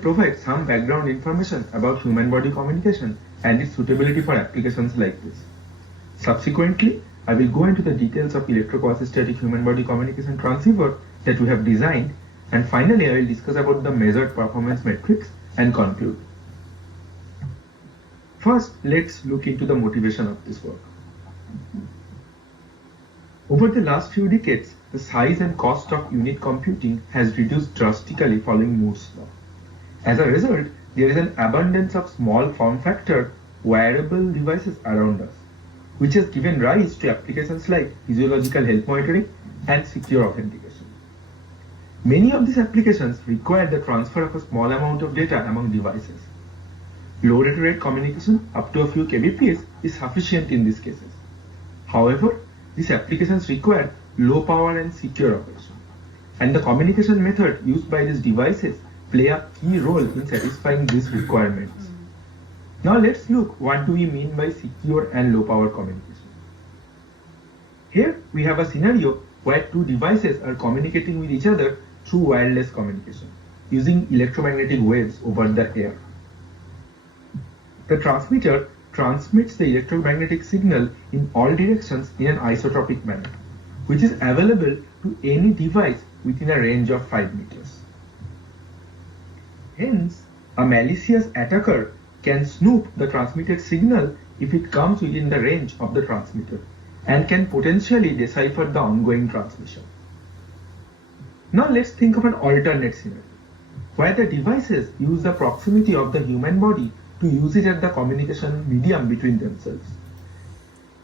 provide some background information about human body communication and its suitability for applications like this. Subsequently, I will go into the details of electrostatic human body communication transceiver that we have designed, and finally I will discuss about the measured performance metrics and conclude. First, let's look into the motivation of this work. Over the last few decades, the size and cost of unit computing has reduced drastically following Moore's law. As a result, there is an abundance of small form factor wearable devices around us, which has given rise to applications like physiological health monitoring and secure authentication. Many of these applications require the transfer of a small amount of data among devices. Low data rate communication up to a few kbps is sufficient in these cases. However, these applications require low power and secure operation, and the communication method used by these devices play a key role in satisfying these requirements. Now let's look what do we mean by secure and low power communication. Here we have a scenario where two devices are communicating with each other through wireless communication using electromagnetic waves over the air. The transmitter transmits the electromagnetic signal in all directions in an isotropic manner, which is available to any device within a range of 5 meters. Hence, a malicious attacker can snoop the transmitted signal if it comes within the range of the transmitter and can potentially decipher the ongoing transmission. Now let's think of an alternate scenario, where the devices use the proximity of the human body to use it as the communication medium between themselves.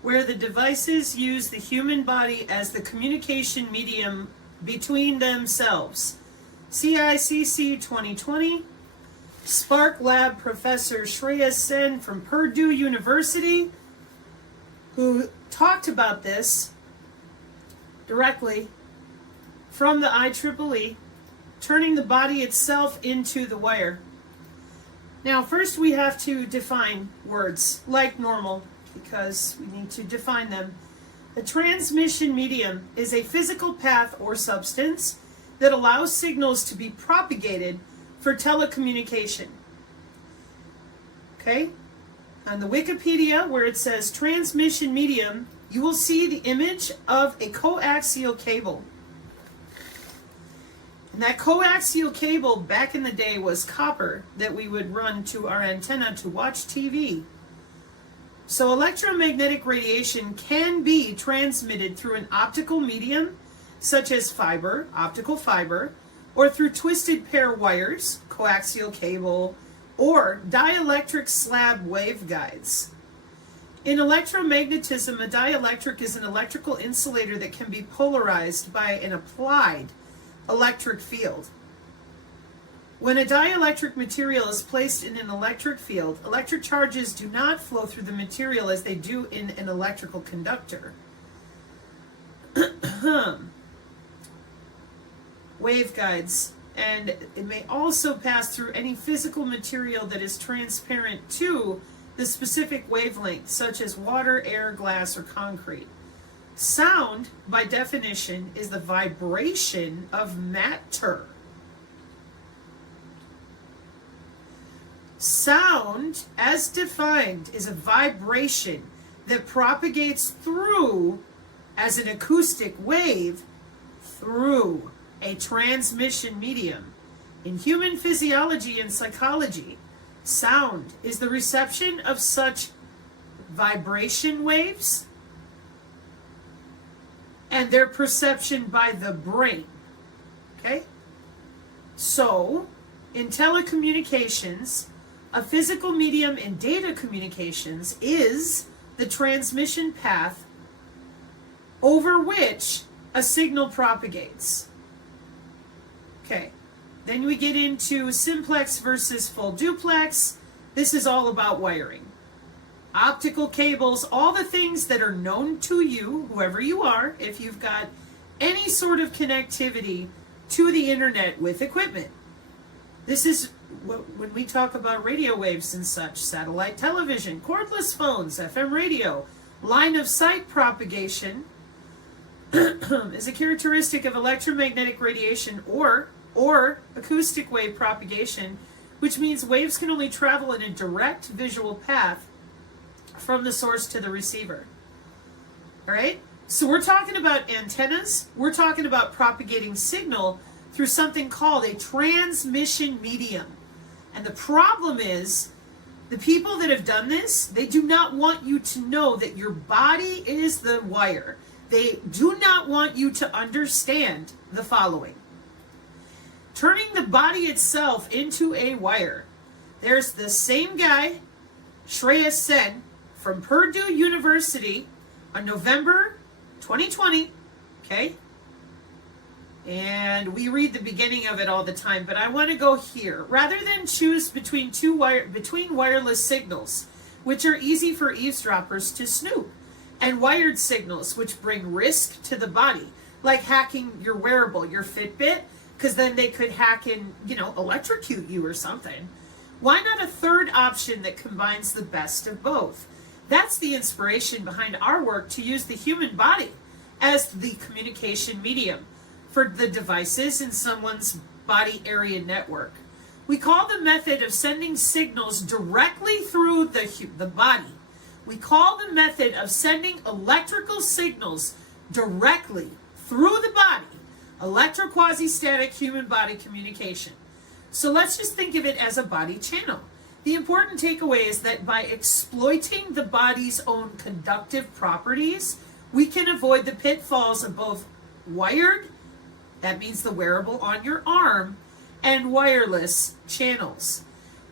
Where the devices use the human body as the communication medium between themselves. CICC 2020, Spark Lab Professor Shreya Sen from Purdue University, who talked about this directly from the IEEE, turning the body itself into the wire. Now, first we have to define words like normal, because we need to define them. A transmission medium is a physical path or substance that allows signals to be propagated for telecommunication. Okay? On the Wikipedia, where it says transmission medium, you will see the image of a coaxial cable. And that coaxial cable back in the day was copper that we would run to our antenna to watch TV. So electromagnetic radiation can be transmitted through an optical medium, such as fiber, optical fiber, or through twisted pair wires, coaxial cable, or dielectric slab waveguides. In electromagnetism, a dielectric is an electrical insulator that can be polarized by an applied electric field. When a dielectric material is placed in an electric field, electric charges do not flow through the material as they do in an electrical conductor. Waveguides, and it may also pass through any physical material that is transparent to the specific wavelength, such as water, air, glass, or concrete. Sound, by definition, is the vibration of matter. Sound, as defined, is a vibration that propagates through, as an acoustic wave, through a transmission medium. In human physiology and psychology, sound is the reception of such vibration waves and their perception by the brain. Okay? So, in telecommunications, a physical medium in data communications is the transmission path over which a signal propagates. Okay, then we get into simplex versus full duplex. This is all about wiring. Optical cables, all the things that are known to you, whoever you are, if you've got any sort of connectivity to the internet with equipment. This is when we talk about radio waves and such, satellite television, cordless phones, FM radio, line of sight propagation is a characteristic of electromagnetic radiation or acoustic wave propagation, which means waves can only travel in a direct visual path from the source to the receiver. All right? So we're talking about antennas. We're talking about propagating signal through something called a transmission medium. And the problem is, the people that have done this, they do not want you to know that your body is the wire. They do not want you to understand the following. Turning the body itself into a wire. There's the same guy, Shreyas Sen, from Purdue University on November 2020, okay? And we read the beginning of it all the time, but I want to go here. Rather than choose between wireless signals, which are easy for eavesdroppers to snoop, and wired signals, which bring risk to the body, like hacking your wearable, your Fitbit, because then they could hack and, electrocute you or something. Why not a third option that combines the best of both? That's the inspiration behind our work to use the human body as the communication medium for the devices in someone's body area network. We call the method of sending signals directly through the body. We call the method of sending electrical signals directly through the body electroquasi-static human body communication. So let's just think of it as a body channel. The important takeaway is that by exploiting the body's own conductive properties, we can avoid the pitfalls of both wired, that means the wearable on your arm, and wireless channels.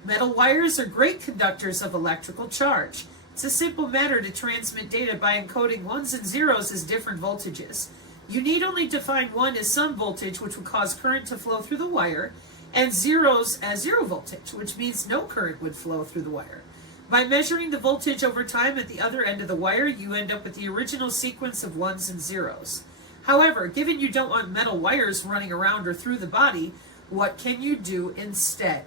Metal wires are great conductors of electrical charge. It's a simple matter to transmit data by encoding ones and zeros as different voltages. You need only define one as some voltage, which would cause current to flow through the wire, and zeros as zero voltage, which means no current would flow through the wire. By measuring the voltage over time at the other end of the wire, you end up with the original sequence of ones and zeros. However, given you don't want metal wires running around or through the body, what can you do instead?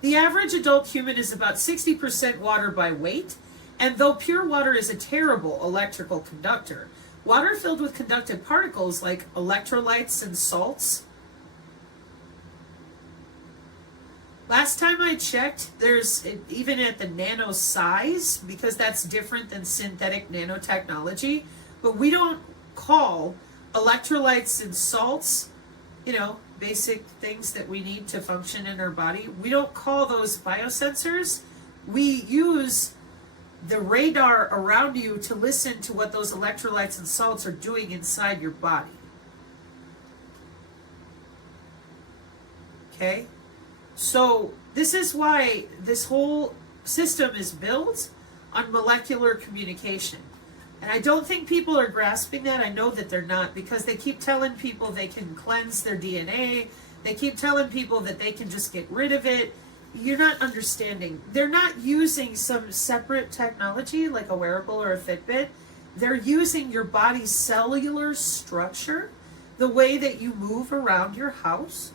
The average adult human is about 60% water by weight, and though pure water is a terrible electrical conductor, water filled with conductive particles like electrolytes and salts. Last time I checked, there's even at the nano size, because that's different than synthetic nanotechnology, but we don't call electrolytes and salts, basic things that we need to function in our body. We don't call those biosensors. We use the radar around you to listen to what those electrolytes and salts are doing inside your body. Okay? So this is why this whole system is built on molecular communication. And I don't think people are grasping that. I know that they're not, because they keep telling people they can cleanse their DNA. They keep telling people that they can just get rid of it. You're not understanding. They're not using some separate technology like a wearable or a Fitbit. They're using your body's cellular structure, the way that you move around your house,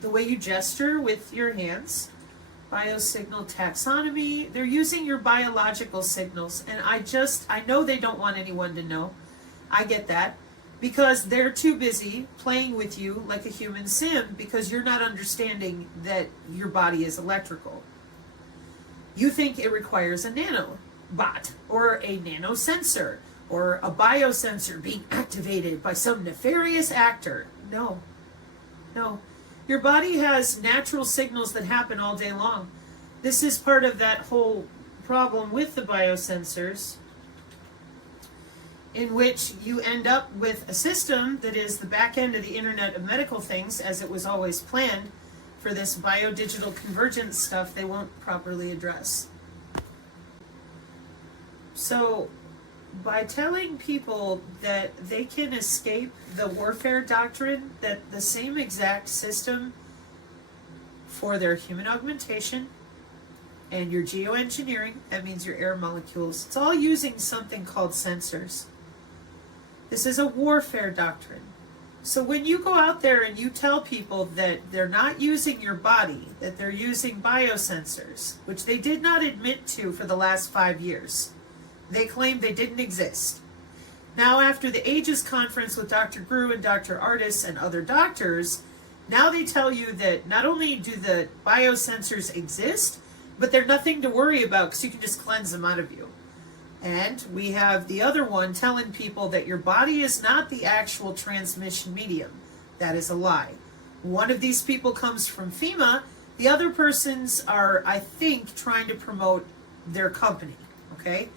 the way you gesture with your hands, biosignal taxonomy. They're using your biological signals. And I know they don't want anyone to know. I get that. Because they're too busy playing with you like a human sim, because you're not understanding that your body is electrical. You think it requires a nanobot or a nanosensor or a biosensor being activated by some nefarious actor. No. Your body has natural signals that happen all day long. This is part of that whole problem with the biosensors, in which you end up with a system that is the back end of the Internet of Medical Things, as it was always planned for this biodigital convergence stuff they won't properly address. So by telling people that they can escape the warfare doctrine, that the same exact system for their human augmentation and your geoengineering, that means your air molecules, it's all using something called sensors. This is a warfare doctrine. So when you go out there and you tell people that they're not using your body, that they're using biosensors, which they did not admit to for the last 5 years, they claimed they didn't exist. Now, after the Aegis conference with Dr. Grew and Dr. Artis and other doctors, Now they tell you that not only do the biosensors exist, but they're nothing to worry about because you can just cleanse them out of you. And we have the other one telling people that your body is not the actual transmission medium. That is a lie. One of these people comes from FEMA. The other persons are, I think, trying to promote their company. Okay?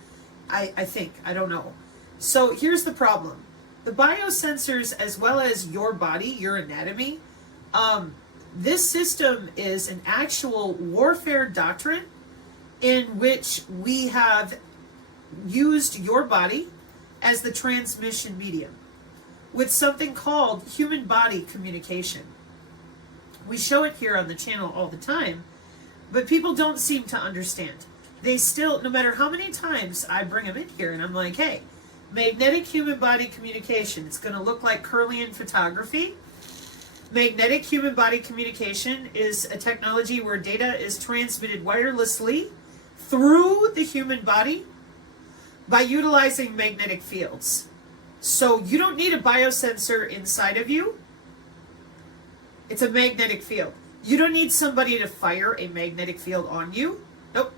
I think. I don't know. So here's the problem. The biosensors, as well as your body, your anatomy, this system is an actual warfare doctrine in which we have used your body as the transmission medium with something called human body communication. We show it here on the channel all the time, but people don't seem to understand. They still, no matter how many times I bring them in here and I'm like, hey, magnetic human body communication, it's going to look like Kirlian photography. Magnetic human body communication is a technology where data is transmitted wirelessly through the human body by utilizing magnetic fields. So you don't need a biosensor inside of you. It's a magnetic field. You don't need somebody to fire a magnetic field on you. Nope.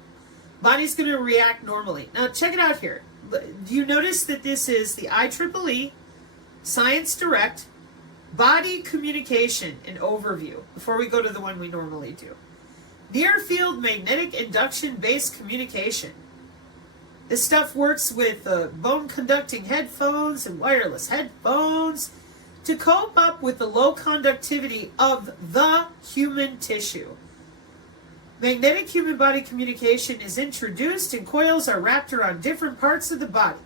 Body's going to react normally. Now check it out here. Do you notice that this is the IEEE Science Direct Body Communication and Overview before we go to the one we normally do? Near field magnetic induction based communication. This stuff works with bone conducting headphones and wireless headphones to cope up with the low conductivity of the human tissue. Magnetic human body communication is introduced and coils are wrapped around different parts of the body.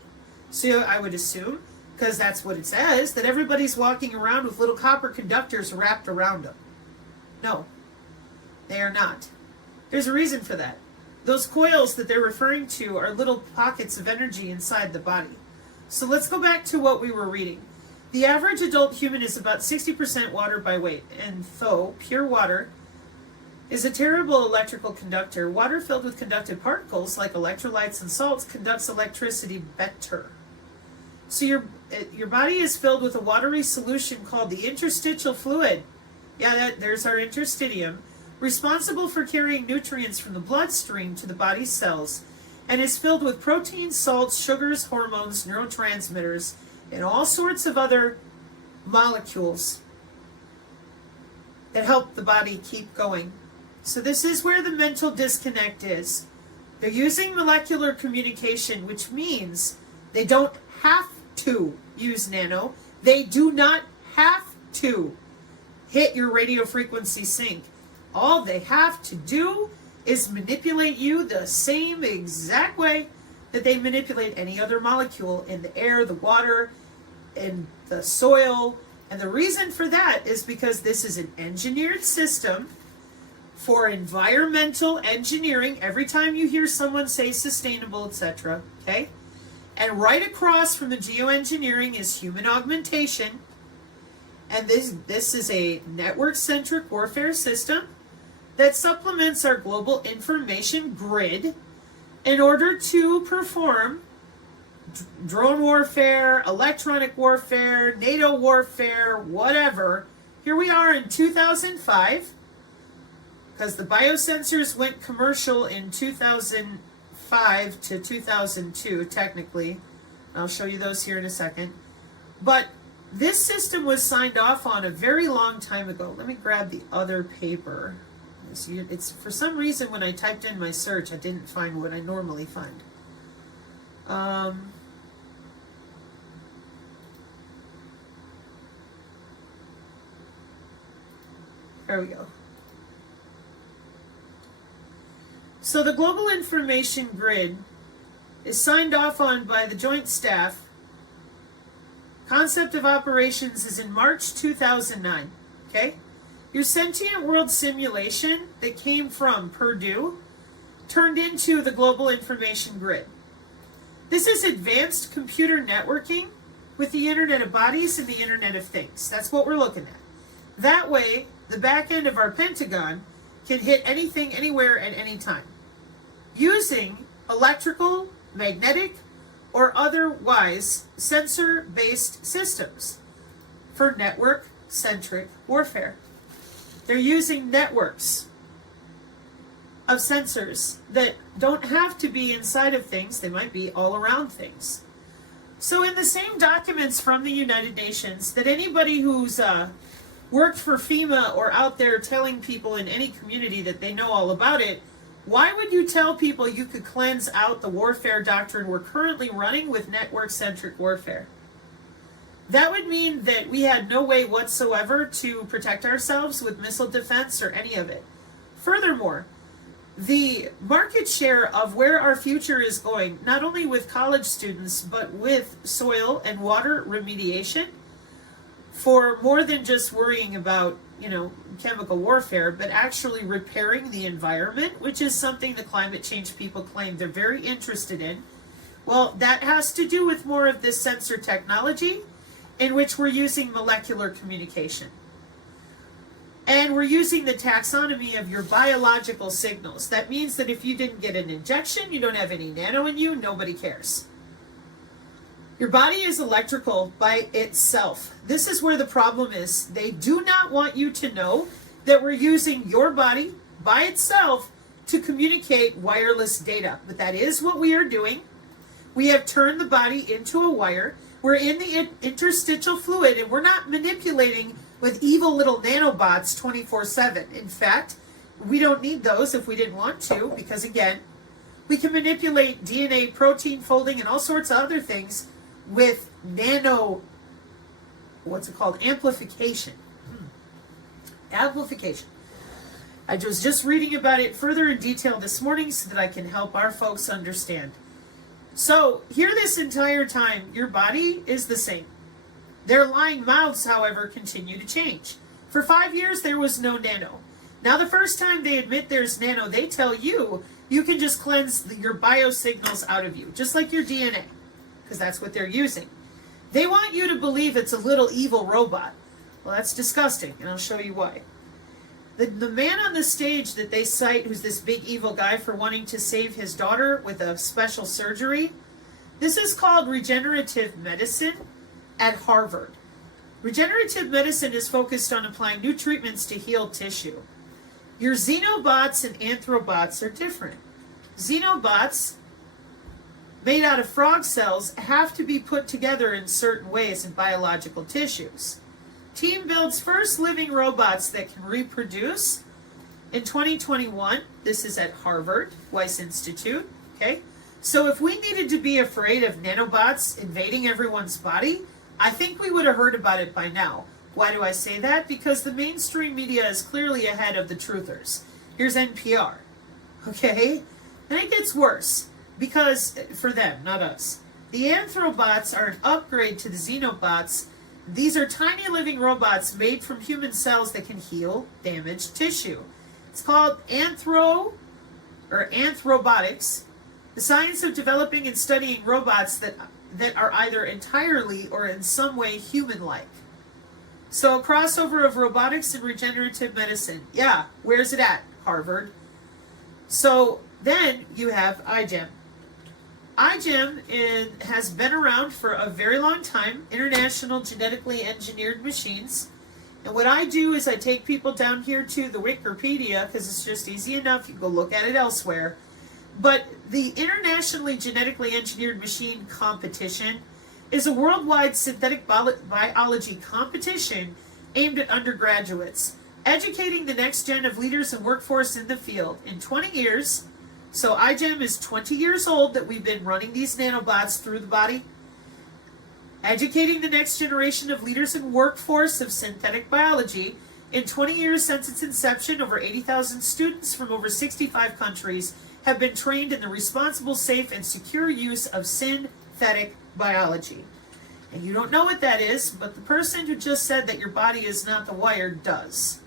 So I would assume, because that's what it says, that everybody's walking around with little copper conductors wrapped around them. No, they are not. There's a reason for that. Those coils that they're referring to are little pockets of energy inside the body. So let's go back to what we were reading. The average adult human is about 60% water by weight, and though pure water is a terrible electrical conductor, water filled with conductive particles like electrolytes and salts conducts electricity better. So your body is filled with a watery solution called the interstitial fluid. Yeah, there's our interstitium, responsible for carrying nutrients from the bloodstream to the body's cells, and is filled with proteins, salts, sugars, hormones, neurotransmitters, and all sorts of other molecules that help the body keep going. So this is where the mental disconnect is. They're using molecular communication, which means they don't have to use nano. They do not have to hit your radio frequency sync. All they have to do is manipulate you the same exact way that they manipulate any other molecule in the air, the water, in the soil. And the reason for that is because this is an engineered system for environmental engineering. Every time you hear someone say sustainable, etc., okay? And right across from the geoengineering is human augmentation. And this is a network-centric warfare system that supplements our global information grid in order to perform drone warfare, electronic warfare, NATO warfare, whatever. Here we are in 2005, because the biosensors went commercial in 2005 to 2002, technically. I'll show you those here in a second. But this system was signed off on a very long time ago. Let me grab the other paper. It's for some reason when I typed in my search, I didn't find what I normally find. There we go. So the Global Information Grid is signed off on by the Joint Staff. Concept of operations is in March 2009. Okay? Your sentient world simulation that came from Purdue turned into the Global Information Grid. This is advanced computer networking with the Internet of Bodies and the Internet of Things. That's what we're looking at. That way, the back end of our Pentagon can hit anything, anywhere, at any time, using electrical, magnetic, or otherwise sensor-based systems for network-centric warfare. They're using networks of sensors that don't have to be inside of things. They might be all around things. So in the same documents from the United Nations that anybody who's worked for FEMA or out there telling people in any community that they know all about it, why would you tell people you could cleanse out the warfare doctrine we're currently running with network-centric warfare? That would mean that we had no way whatsoever to protect ourselves with missile defense or any of it. Furthermore, the market share of where our future is going, not only with college students, but with soil and water remediation, for more than just worrying about, chemical warfare, but actually repairing the environment, which is something the climate change people claim they're very interested in. Well, that has to do with more of this sensor technology in which we're using molecular communication. And we're using the taxonomy of your biological signals. That means that if you didn't get an injection, you don't have any nano in you, nobody cares. Your body is electrical by itself. This is where the problem is. They do not want you to know that we're using your body by itself to communicate wireless data. But that is what we are doing. We have turned the body into a wire. We're in the interstitial fluid, and we're not manipulating with evil little nanobots 24/7. In fact, we don't need those if we didn't want to, because again, we can manipulate DNA, protein folding, and all sorts of other things with amplification. Amplification. I was just reading about it further in detail this morning so that I can help our folks understand. So, here this entire time, your body is the same. Their lying mouths, however, continue to change. For 5 years, there was no nano. Now, the first time they admit there's nano, they tell you, you can just cleanse your biosignals out of you, just like your DNA, because that's what they're using. They want you to believe it's a little evil robot. Well, that's disgusting, and I'll show you why. The man on the stage that they cite, who's this big evil guy for wanting to save his daughter with a special surgery, this is called regenerative medicine at Harvard. Regenerative medicine is focused on applying new treatments to heal tissue. Your xenobots and anthrobots are different. Xenobots, made out of frog cells, have to be put together in certain ways in biological tissues. Team builds first living robots that can reproduce in 2021. This is at Harvard, Weiss Institute. Okay, so if we needed to be afraid of nanobots invading everyone's body, I think we would have heard about it by now. Why do I say that? Because the mainstream media is clearly ahead of the truthers. Here's NPR. Okay, and it gets worse because for them, not us. The anthrobots are an upgrade to the xenobots. These are tiny living robots made from human cells that can heal damaged tissue. It's called anthrobotics, the science of developing and studying robots that are either entirely or in some way human-like. So a crossover of robotics and regenerative medicine. Yeah, where's it at? Harvard. So then you have iGEM. iGEM has been around for a very long time, International Genetically Engineered Machines. And what I do is I take people down here to the Wikipedia, because it's just easy enough. You can go look at it elsewhere. But the Internationally Genetically Engineered Machine Competition is a worldwide synthetic biology competition aimed at undergraduates, educating the next gen of leaders and workforce in the field. In 20 years, so iGEM is 20 years old that we've been running these nanobots through the body, educating the next generation of leaders and workforce of synthetic biology. In 20 years since its inception, over 80,000 students from over 65 countries have been trained in the responsible, safe, and secure use of synthetic biology. And you don't know what that is, but the person who just said that your body is not the wire does.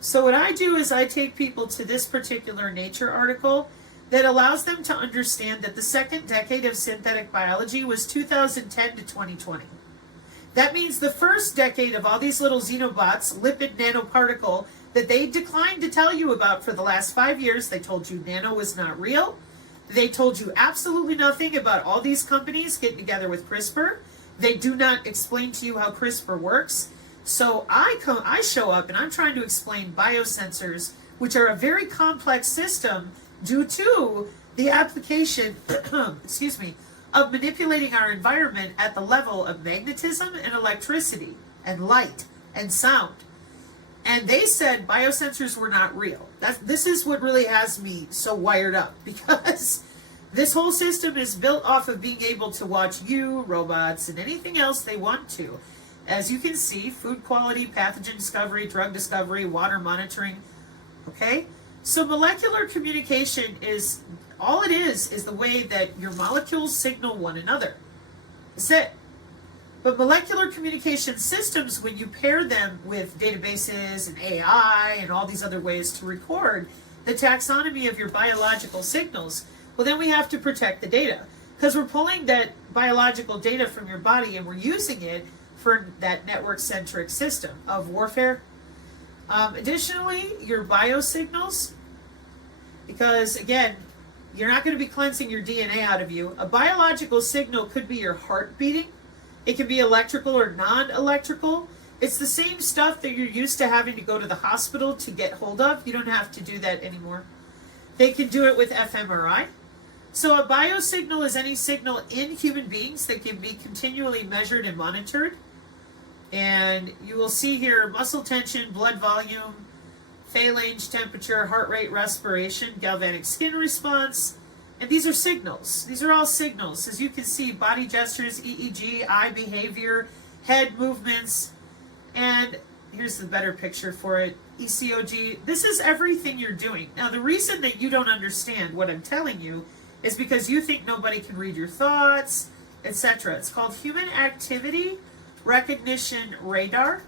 So what I do is I take people to this particular Nature article that allows them to understand that the second decade of synthetic biology was 2010 to 2020. That means the first decade of all these little xenobots, lipid nanoparticle, that they declined to tell you about for the last 5 years. They told you nano was not real. They told you absolutely nothing about all these companies getting together with CRISPR. They do not explain to you how CRISPR works. So I show up and I'm trying to explain biosensors, which are a very complex system due to the application, excuse me, of manipulating our environment at the level of magnetism and electricity and light and sound. And they said biosensors were not real. This is what really has me so wired up, because this whole system is built off of being able to watch you, robots, and anything else they want to. As you can see, food quality, pathogen discovery, drug discovery, water monitoring. Okay? So molecular communication is, all it is the way that your molecules signal one another. That's it. But molecular communication systems, when you pair them with databases and AI and all these other ways to record the taxonomy of your biological signals, well, then we have to protect the data, because we're pulling that biological data from your body and we're using it for that network-centric system of warfare. Additionally, your biosignals, because again, you're not going to be cleansing your DNA out of you. A biological signal could be your heart beating. It can be electrical or non-electrical. It's the same stuff that you're used to having to go to the hospital to get hold of. You don't have to do that anymore. They can do it with fMRI. So a biosignal is any signal in human beings that can be continually measured and monitored. And you will see here muscle tension, blood volume, phalange temperature, heart rate, respiration, galvanic skin response. And these are signals. These are all signals. As you can see, body gestures, EEG, eye behavior, head movements. And here's the better picture for it, ECOG. This is everything you're doing. Now, the reason that you don't understand what I'm telling you is because you think nobody can read your thoughts, etc. It's called human activity recognition radar.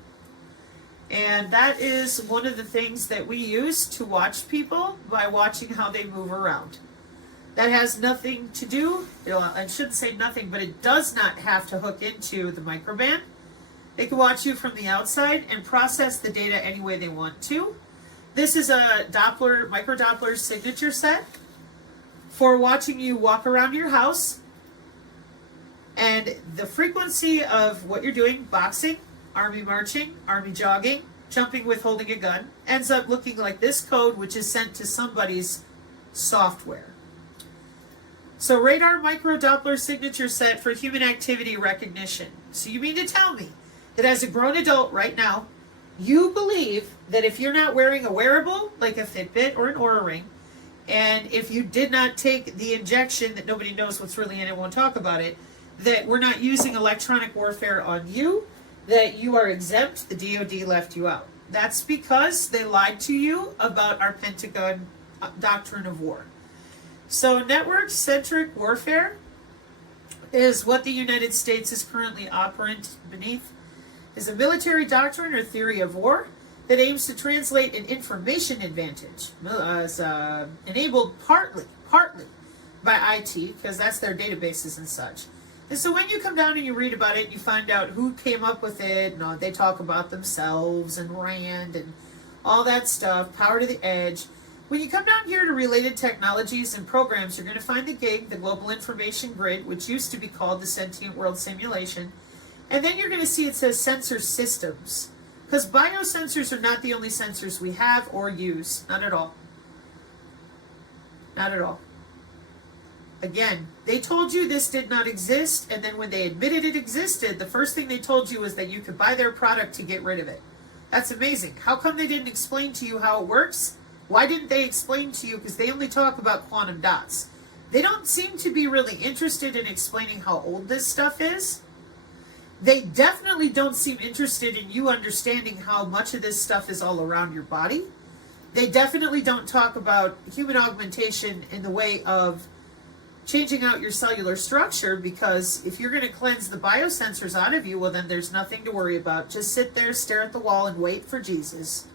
And that is one of the things that we use to watch people by watching how they move around. That has nothing to do, I shouldn't say nothing, but it does not have to hook into the microband. They can watch you from the outside and process the data any way they want to. This is a Doppler, microdoppler signature set for watching you walk around your house. And the frequency of what you're doing, boxing, army marching, army jogging, jumping with holding a gun, ends up looking like this code, which is sent to somebody's software. So radar microdoppler signature set for human activity recognition. So you mean to tell me that as a grown adult right now, you believe that if you're not wearing a wearable, like a Fitbit or an Oura Ring, and if you did not take the injection that nobody knows what's really in it, won't talk about it, that we're not using electronic warfare on you, that you are exempt, the DoD left you out. That's because they lied to you about our Pentagon doctrine of war. So network-centric warfare is what the United States is currently operant beneath, is a military doctrine or theory of war that aims to translate an information advantage, as enabled partly by IT, because that's their databases and such. And so when you come down and you read about it, and you find out who came up with it, and they talk about themselves and Rand and all that stuff, power to the edge. When you come down here to related technologies and programs, you're going to find the GIG, the Global Information Grid, which used to be called the Sentient World Simulation. And then you're going to see it says sensor systems. Because biosensors are not the only sensors we have or use. Not at all. Not at all. Again, they told you this did not exist, and then when they admitted it existed, the first thing they told you was that you could buy their product to get rid of it. That's amazing. How come they didn't explain to you how it works? Why didn't they explain to you? Because they only talk about quantum dots. They don't seem to be really interested in explaining how old this stuff is. They definitely don't seem interested in you understanding how much of this stuff is all around your body. They definitely don't talk about human augmentation in the way of changing out your cellular structure, because if you're going to cleanse the biosensors out of you, well, then there's nothing to worry about. Just sit there, stare at the wall, and wait for Jesus.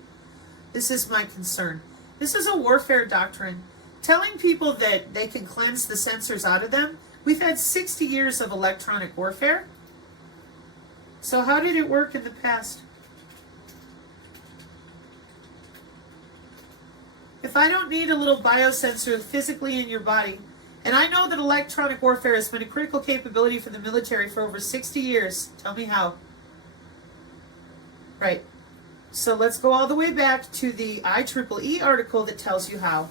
This is my concern. This is a warfare doctrine. Telling people that they can cleanse the sensors out of them. We've had 60 years of electronic warfare. So how did it work in the past? If I don't need a little biosensor physically in your body, And I know that electronic warfare has been a critical capability for the military for over 60 years. Tell me how. Right. So let's go all the way back to the IEEE article that tells you how.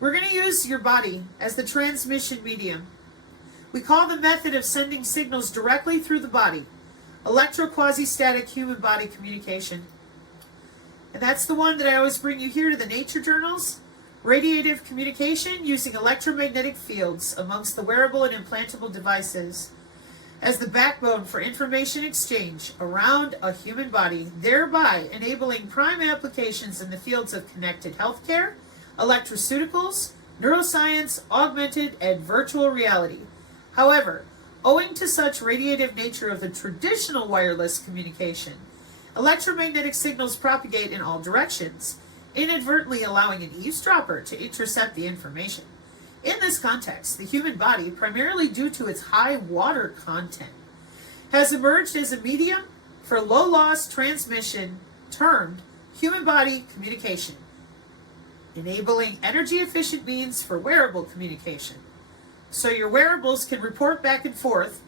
We're going to use your body as the transmission medium. We call the method of sending signals directly through the body electro-quasi-static human body communication. And that's the one that I always bring you here to the nature journals. Radiative communication using electromagnetic fields amongst the wearable and implantable devices as the backbone for information exchange around a human body, thereby enabling prime applications in the fields of connected healthcare, electroceuticals, neuroscience, augmented, and virtual reality. However, owing to such radiative nature of the traditional wireless communication, electromagnetic signals propagate in all directions, inadvertently allowing an eavesdropper to intercept the information. In this context, the human body, primarily due to its high water content, has emerged as a medium for low-loss transmission termed human body communication, enabling energy-efficient means for wearable communication. So your wearables can report back and forth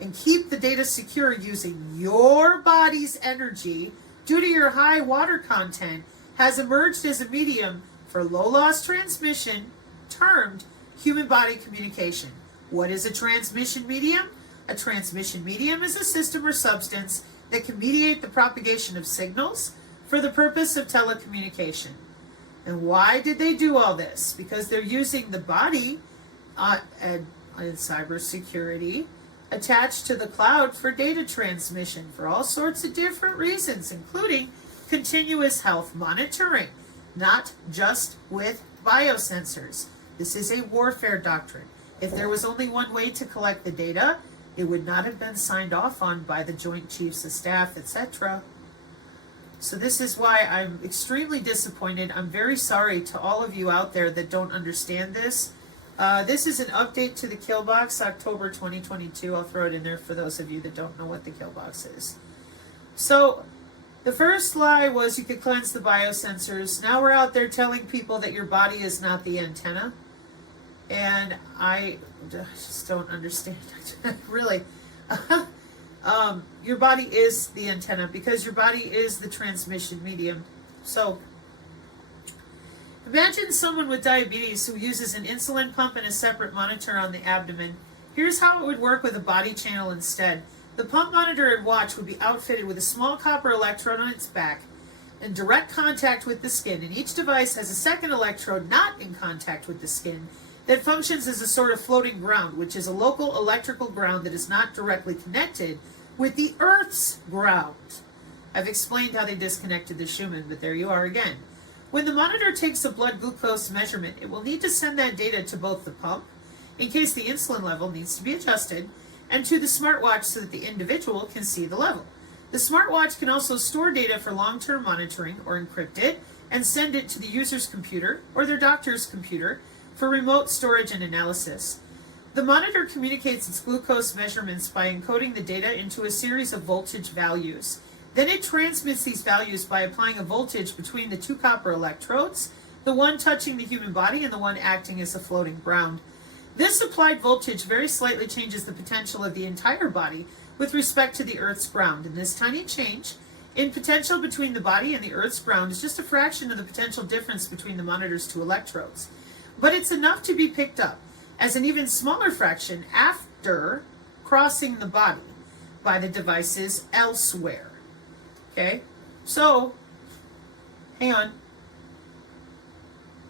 and keep the data secure using your body's energy due to your high water content has emerged as a medium for low-loss transmission termed human body communication. What is a transmission medium? A transmission medium is a system or substance that can mediate the propagation of signals for the purpose of telecommunication. And why did they do all this? Because they're using the body in cybersecurity attached to the cloud for data transmission for all sorts of different reasons, including continuous health monitoring, not just with biosensors. This is a warfare doctrine. If there was only one way to collect the data, it would not have been signed off on by the Joint Chiefs of Staff, etc. So this is why I'm extremely disappointed. I'm very sorry to all of you out there that don't understand this. This is an update to the kill box, October 2022. I'll throw it in there for those of you that don't know what the kill box is. So the first lie was you could cleanse the biosensors. Now we're out there telling people that your body is not the antenna. And I just don't understand it. Really. Your body is the antenna because your body is the transmission medium. So imagine someone with diabetes who uses an insulin pump and a separate monitor on the abdomen. Here's how it would work with a body channel instead. The pump monitor and watch would be outfitted with a small copper electrode on its back in direct contact with the skin, and each device has a second electrode not in contact with the skin that functions as a sort of floating ground, which is a local electrical ground that is not directly connected with the Earth's ground. I've explained how they disconnected the Schumann, but there you are again. When the monitor takes a blood glucose measurement, it will need to send that data to both the pump, in case the insulin level needs to be adjusted, and to the smartwatch so that the individual can see the level. The smartwatch can also store data for long-term monitoring or encrypt it and send it to the user's computer or their doctor's computer for remote storage and analysis. The monitor communicates its glucose measurements by encoding the data into a series of voltage values. Then it transmits these values by applying a voltage between the two copper electrodes, the one touching the human body and the one acting as a floating ground. This applied voltage very slightly changes the potential of the entire body with respect to the Earth's ground, and this tiny change in potential between the body and the Earth's ground is just a fraction of the potential difference between the monitor's two electrodes. But it's enough to be picked up as an even smaller fraction after crossing the body by the devices elsewhere. Okay, so hang on.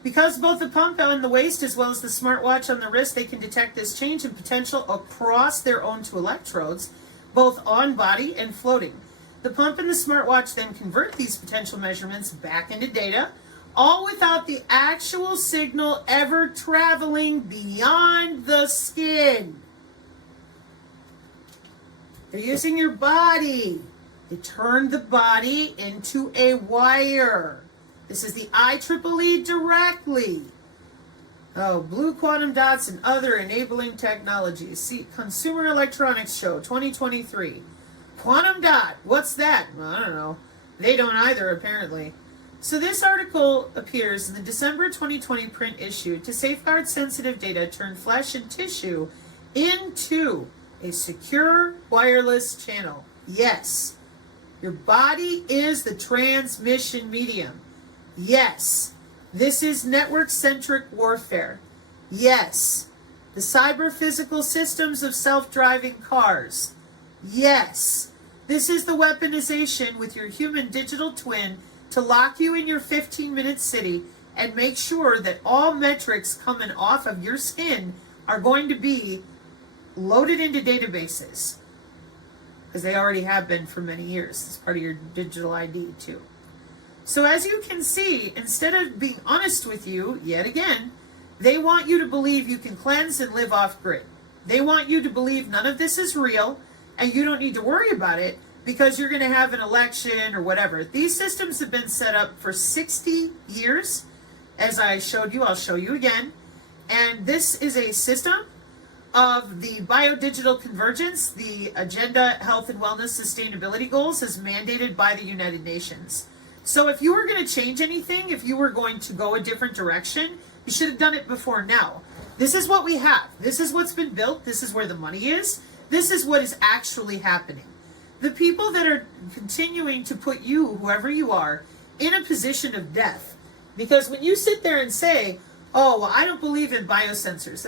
Because both the pump on the waist as well as the smartwatch on the wrist, they can detect this change in potential across their own two electrodes, both on body and floating. The pump and the smartwatch then convert these potential measurements back into data, all without the actual signal ever traveling beyond the skin. They're using your body. They turn the body into a wire. This is the IEEE directly. Oh, blue quantum dots and other enabling technologies. See, Consumer Electronics Show 2023. Quantum dot, what's that? Well, I don't know. They don't either, apparently. So this article appears in the December 2020 print issue. To safeguard sensitive data, turn flesh and tissue into a secure wireless channel. Yes, your body is the transmission medium. Yes, this is network-centric warfare. Yes, the cyber-physical systems of self-driving cars. Yes, this is the weaponization with your human digital twin to lock you in your 15-minute city and make sure that all metrics coming off of your skin are going to be loaded into databases, because they already have been for many years. It's part of your digital ID too. So as you can see, instead of being honest with you, yet again, they want you to believe you can cleanse and live off grid. They want you to believe none of this is real and you don't need to worry about it because you're going to have an election or whatever. These systems have been set up for 60 years. As I showed you, I'll show you again. And this is a system of the biodigital convergence, the Agenda Health and Wellness Sustainability Goals as mandated by the United Nations. So if you were going to change anything, if you were going to go a different direction, you should have done it before now. This is what we have. This is what's been built. This is where the money is. This is what is actually happening. The people that are continuing to put you, whoever you are, in a position of death. Because when you sit there and say, oh, well, I don't believe in biosensors.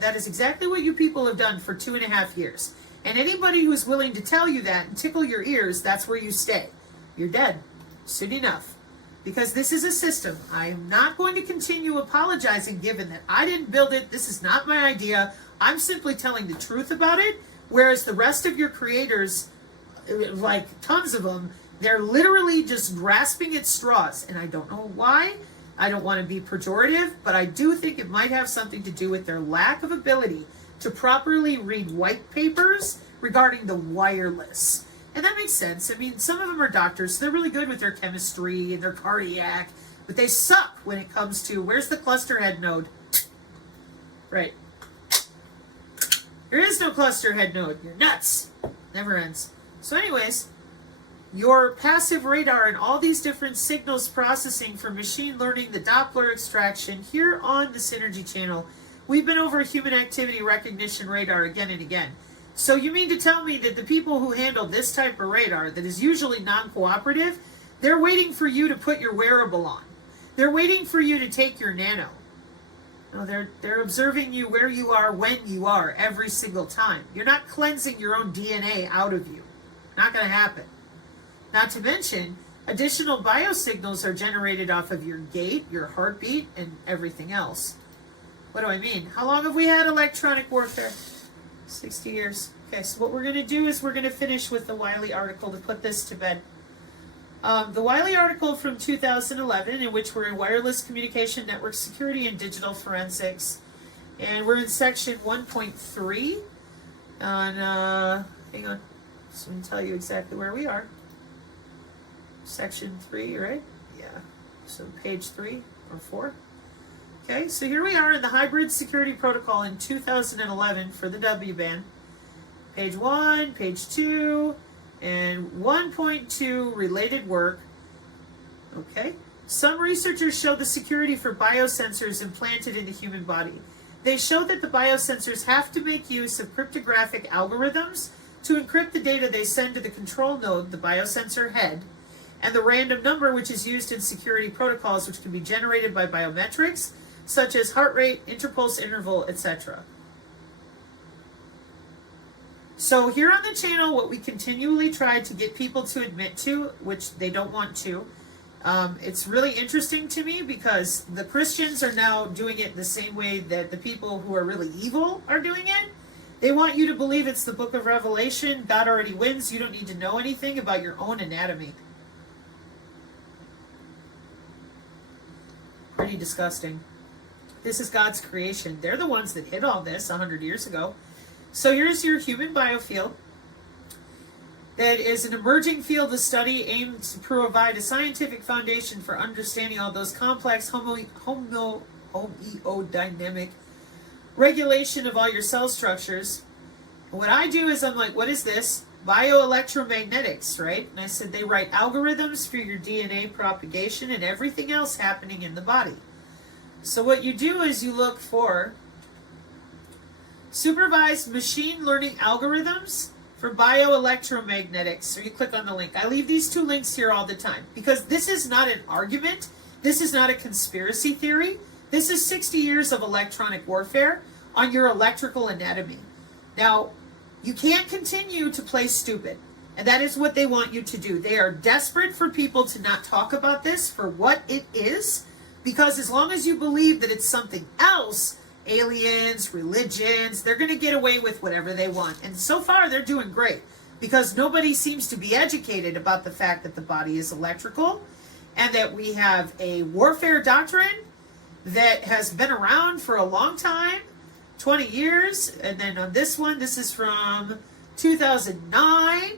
That is exactly what you people have done for 2.5 years. And anybody who's willing to tell you that and tickle your ears, that's where you stay. You're dead. Soon enough. Because this is a system. I am not going to continue apologizing given that I didn't build it. This is not my idea. I'm simply telling the truth about it. Whereas the rest of your creators, like tons of them, they're literally just grasping at straws. And I don't know why. I don't want to be pejorative, but I do think it might have something to do with their lack of ability to properly read white papers regarding the wireless. And that makes sense. I mean, some of them are doctors, so they're really good with their chemistry and their cardiac, but they suck when it comes to, where's the cluster head node? Right. There is no cluster head node. You're nuts. Never ends. So anyways, your passive radar and all these different signals processing for machine learning, the Doppler extraction, here on the Synergy channel, we've been over human activity recognition radar again and again. So you mean to tell me that the people who handle this type of radar that is usually non-cooperative, they're waiting for you to put your wearable on. They're waiting for you to take your nano. No, they're observing you where you are, when you are, every single time. You're not cleansing your own DNA out of you. Not going to happen. Not to mention, additional biosignals are generated off of your gait, your heartbeat, and everything else. What do I mean? How long have we had electronic warfare? 60 years. Okay, so what we're going to do is we're going to finish with the Wiley article to put this to bed. The Wiley article from 2011, in which we're in wireless communication network security and digital forensics. And we're in section 1.3. On, hang on, so I can tell you exactly where we are. Section 3, right? Yeah. So page 3 or 4. Okay, so here we are in the hybrid security protocol in 2011 for the W-band. Page 1, page 2, and 1.2 related work. Okay. Some researchers show the security for biosensors implanted in the human body. They show that the biosensors have to make use of cryptographic algorithms to encrypt the data they send to the control node, the biosensor head, and the random number which is used in security protocols which can be generated by biometrics, such as heart rate, interpulse interval, etc. So here on the channel, what we continually try to get people to admit to, which they don't want to, it's really interesting to me because the Christians are now doing it the same way that the people who are really evil are doing it. They want you to believe it's the book of Revelation, God already wins, you don't need to know anything about your own anatomy. Pretty disgusting. This is God's creation. They're the ones that hid all this 100 years ago. So here's your human biofield. That is an emerging field of study aimed to provide a scientific foundation for understanding all those complex homeodynamic regulation of all your cell structures. And what I do is I'm like, what is this? bioelectromagnetics, right? And I said they write algorithms for your DNA propagation and everything else happening in the body. So what you do is you look for supervised machine learning algorithms for bioelectromagnetics. So you click on the link. I leave these two links here all the time because this is not an argument. This is not a conspiracy theory. This is 60 years of electronic warfare on your electrical anatomy. Now, you can't continue to play stupid. And that is what they want you to do. They are desperate for people to not talk about this for what it is. Because as long as you believe that it's something else, aliens, religions, they're going to get away with whatever they want. And so far, they're doing great. Because nobody seems to be educated about the fact that the body is electrical. And that we have a warfare doctrine that has been around for a long time. 20 years, and then on this one, this is from 2009,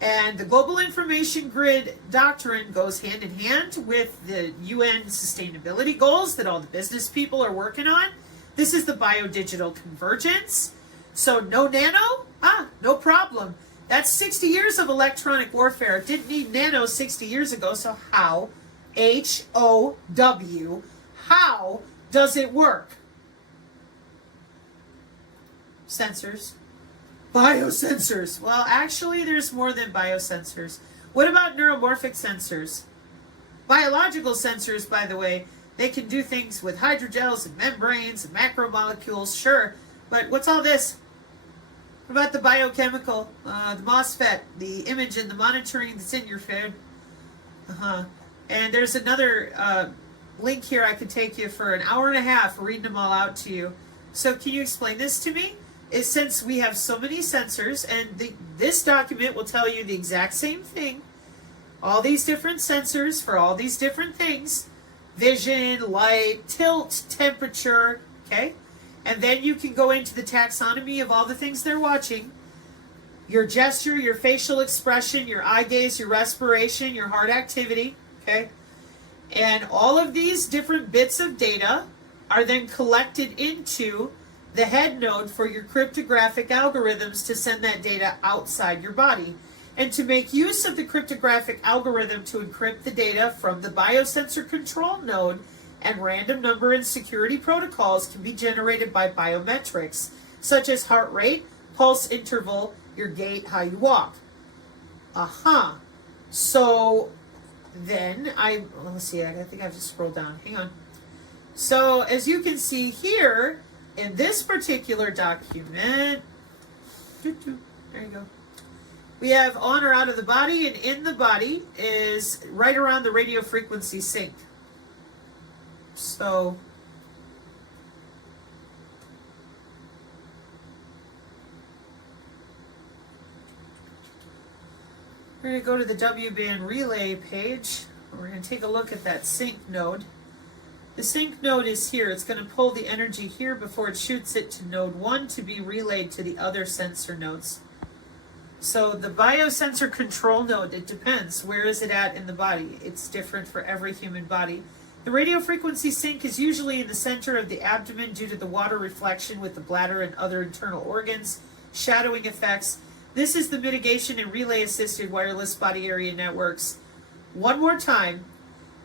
and the Global Information Grid Doctrine goes hand in hand with the UN sustainability goals that all the business people are working on. This is the biodigital convergence. So no nano? No problem. That's 60 years of electronic warfare. It didn't need nano 60 years ago, so how? H-O-W. How does it work? Sensors. Biosensors. Well, actually, there's more than biosensors. What about neuromorphic sensors? Biological sensors, by the way, they can do things with hydrogels and membranes and macromolecules, sure. But what's all this? What about the biochemical, the MOSFET, the image and the monitoring that's in your food? And there's another link here I could take you for an hour and a half reading them all out to you. So can you explain this to me? Is since we have so many sensors, and this document will tell you the exact same thing, all these different sensors for all these different things, vision, light, tilt, temperature, okay? And then you can go into the taxonomy of all the things they're watching, your gesture, your facial expression, your eye gaze, your respiration, your heart activity, okay? And all of these different bits of data are then collected into the head node for your cryptographic algorithms to send that data outside your body. And to make use of the cryptographic algorithm to encrypt the data from the biosensor control node and random number and security protocols can be generated by biometrics, such as heart rate, pulse interval, your gait, how you walk. So then let's see, I think I have to scroll down. Hang on. So as you can see here, in this particular document, there you go. We have on or out of the body, and in the body is right around the radio frequency sync. So we're going to go to the W-band relay page. We're going to take a look at that sync node. The sync node is here. It's going to pull the energy here before it shoots it to node 1 to be relayed to the other sensor nodes. So the biosensor control node, it depends. Where is it at in the body? It's different for every human body. The radio frequency sync is usually in the center of the abdomen due to the water reflection with the bladder and other internal organs, shadowing effects. This is the mitigation and relay assisted wireless body area networks. One more time,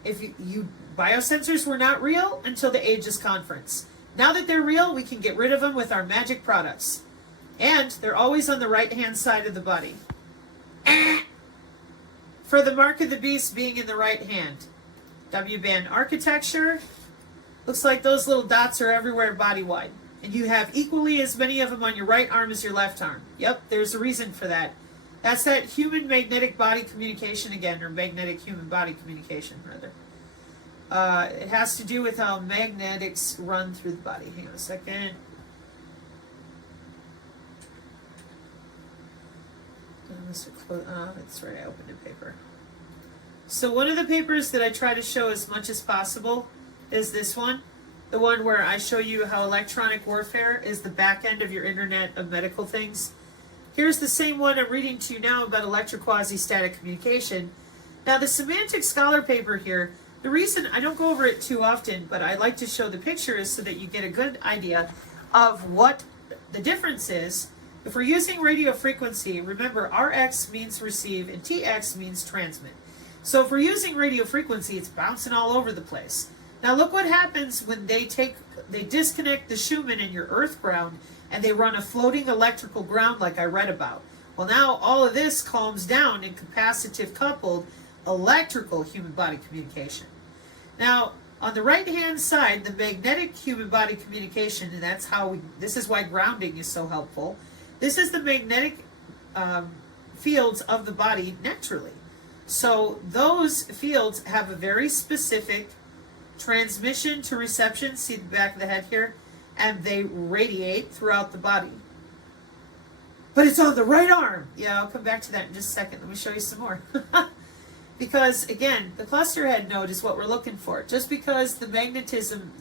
if you biosensors were not real until the Aegis conference. Now that they're real, we can get rid of them with our magic products. And they're always on the right-hand side of the body. For the mark of the beast being in the right hand. W-band architecture. Looks like those little dots are everywhere body-wide. And you have equally as many of them on your right arm as your left arm. Yep, there's a reason for that. That's that human magnetic body communication again, or magnetic human body communication, rather. It has to do with how magnetics run through the body. Hang on a second. That's right, I opened a paper. So one of the papers that I try to show as much as possible is this one. The one where I show you how electronic warfare is the back end of your Internet of Medical Things. Here's the same one I'm reading to you now about electroquasi-static communication. Now the Semantic Scholar paper here, the reason I don't go over it too often, but I like to show the picture is so that you get a good idea of what the difference is If we're using radio frequency, remember RX means receive and TX means transmit. So if we're using radio frequency, it's bouncing all over the place. Now look what happens when they disconnect the Schumann in your earth ground and they run a floating electrical ground like I read about. Well, now all of this calms down in capacitive coupled electrical human body communication. Now, on the right-hand side, the magnetic human body communication, and that's how this is why grounding is so helpful. This is the magnetic fields of the body naturally. So those fields have a very specific transmission to reception, see the back of the head here, and they radiate throughout the body. But it's on the right arm. Yeah, I'll come back to that in just a second. Let me show you some more. Because again, the cluster head node is what we're looking for. Just because the magnetism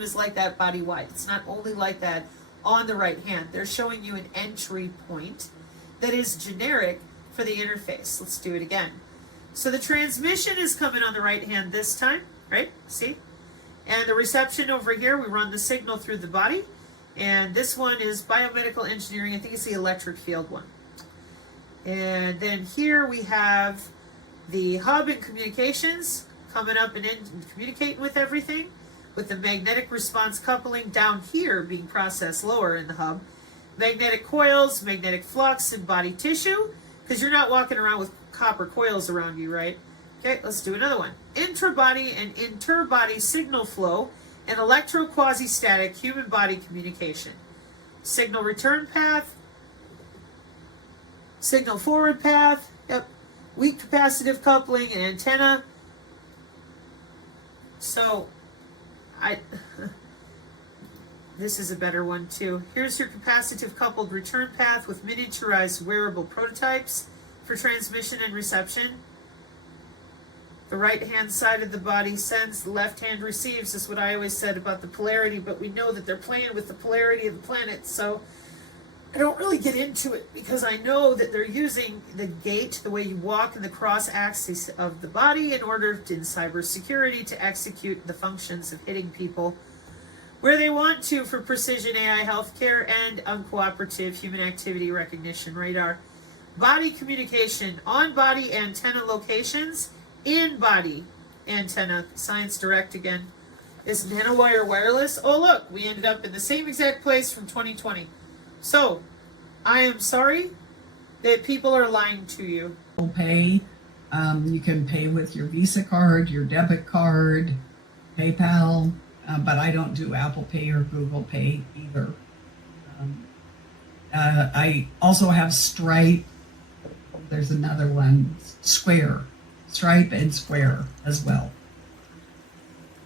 is like that body wide. It's not only like that on the right hand. They're showing you an entry point that is generic for the interface. Let's do it again. So the transmission is coming on the right hand this time, right? See? And the reception over here, we run the signal through the body. And this one is biomedical engineering. I think it's the electric field one. And then here we have the hub and communications coming up and in and communicating with everything, with the magnetic response coupling down here being processed lower in the hub. Magnetic coils, magnetic flux, and body tissue, because you're not walking around with copper coils around you, right? Okay, let's do another one. Intrabody and interbody signal flow and electro-quasi-static human body communication. Signal return path, signal forward path, yep. Weak capacitive coupling and antenna. So, this is a better one too. Here's your capacitive coupled return path with miniaturized wearable prototypes for transmission and reception. The right-hand side of the body sends, the left hand receives. This is what I always said about the polarity, but we know that they're playing with the polarity of the planet, so I don't really get into it because I know that they're using the gait, the way you walk, and the cross axis of the body in order to, in cybersecurity, to execute the functions of hitting people where they want to for precision AI healthcare and uncooperative human activity recognition radar. Body communication, on-body antenna locations, in-body antenna, Science Direct again. Is nanowire wireless? Oh look, we ended up in the same exact place from 2020. So, I am sorry that people are lying to you. Pay. You can pay with your Visa card, your debit card, PayPal, but I don't do Apple Pay or Google Pay either. I also have Stripe. There's another one, Square. Stripe and Square as well.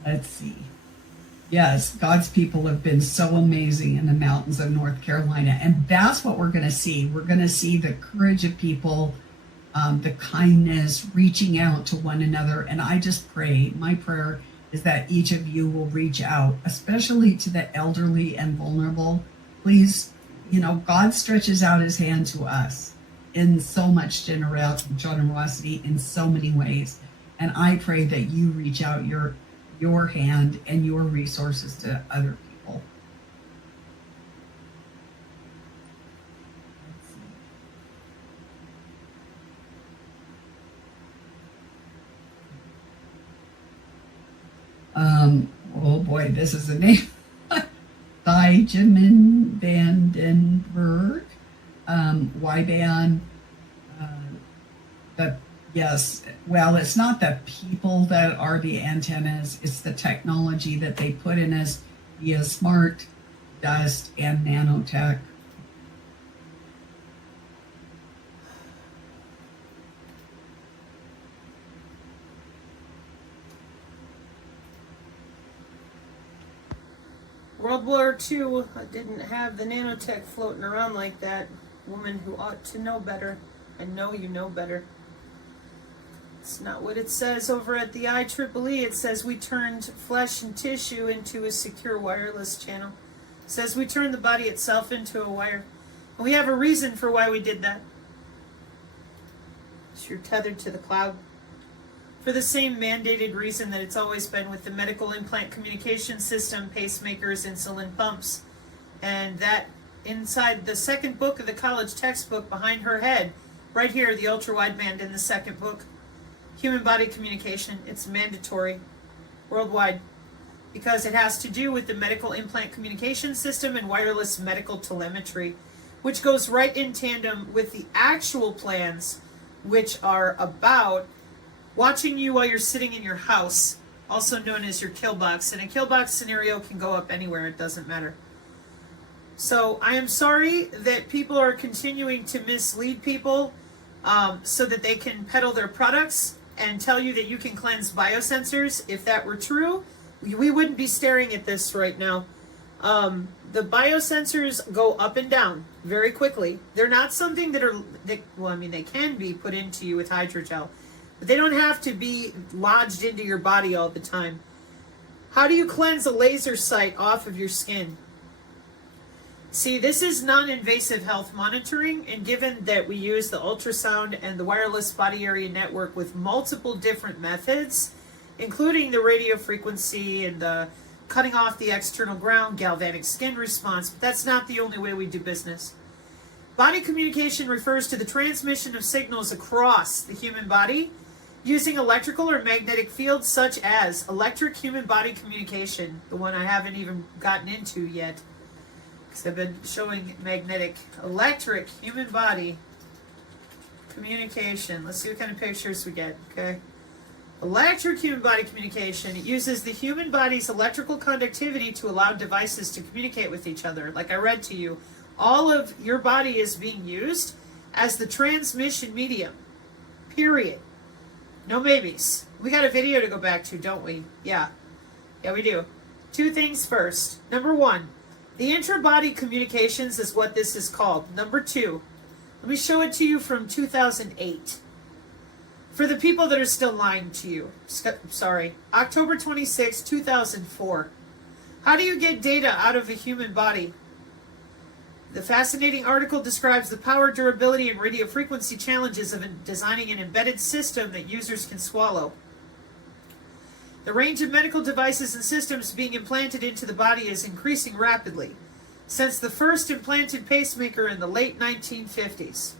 Let's see. Yes, God's people have been so amazing in the mountains of North Carolina. And that's what we're going to see. We're going to see the courage of people, the kindness, reaching out to one another. And I just pray, my prayer is that each of you will reach out, especially to the elderly and vulnerable. Please, God stretches out his hand to us in so much generosity in so many ways. And I pray that you reach out your hand and your resources to other people. Oh boy, this is a name. Benjamin Vandenberg, Y-band. Yes, well, it's not the people that are the antennas, it's the technology that they put in us via smart, dust, and nanotech. World War II didn't have the nanotech floating around like that. Woman who ought to know better. I know you know better. It's not what it says over at the IEEE. It says we turned flesh and tissue into a secure wireless channel. It says we turned the body itself into a wire. And we have a reason for why we did that. So you're tethered to the cloud. For the same mandated reason that it's always been with the medical implant communication system, pacemakers, insulin pumps. And that inside the second book of the college textbook behind her head, right here, the ultra-wideband in the second book. Human body communication, it's mandatory worldwide because it has to do with the medical implant communication system and wireless medical telemetry, which goes right in tandem with the actual plans, which are about watching you while you're sitting in your house, also known as your kill box. And a kill box scenario can go up anywhere, it doesn't matter. So I am sorry that people are continuing to mislead people so that they can peddle their products and tell you that you can cleanse biosensors. If that were true, we wouldn't be staring at this right now. The biosensors go up and down very quickly. They're not something well, I mean, they can be put into you with hydrogel, but they don't have to be lodged into your body all the time. How do you cleanse a laser sight off of your skin? See, this is non-invasive health monitoring, and given that we use the ultrasound and the wireless body area network with multiple different methods, including the radio frequency and the cutting off the external ground, galvanic skin response, but that's not the only way we do business. Body communication refers to the transmission of signals across the human body using electrical or magnetic fields such as electric human body communication, the one I haven't even gotten into yet. I've been showing magnetic, electric, human body communication. Let's see what kind of pictures we get, okay? Electric human body communication. It uses the human body's electrical conductivity to allow devices to communicate with each other. Like I read to you, all of your body is being used as the transmission medium, period. No maybes. We got a video to go back to, don't we? Yeah, we do. Two things first. Number one, the intra-body communications is what this is called. Number two, let me show it to you from 2008. For the people that are still lying to you, sorry, October 26, 2004. How do you get data out of a human body? The fascinating article describes the power, durability, and radio frequency challenges of designing an embedded system that users can swallow. The range of medical devices and systems being implanted into the body is increasing rapidly since the first implanted pacemaker in the late 1950s.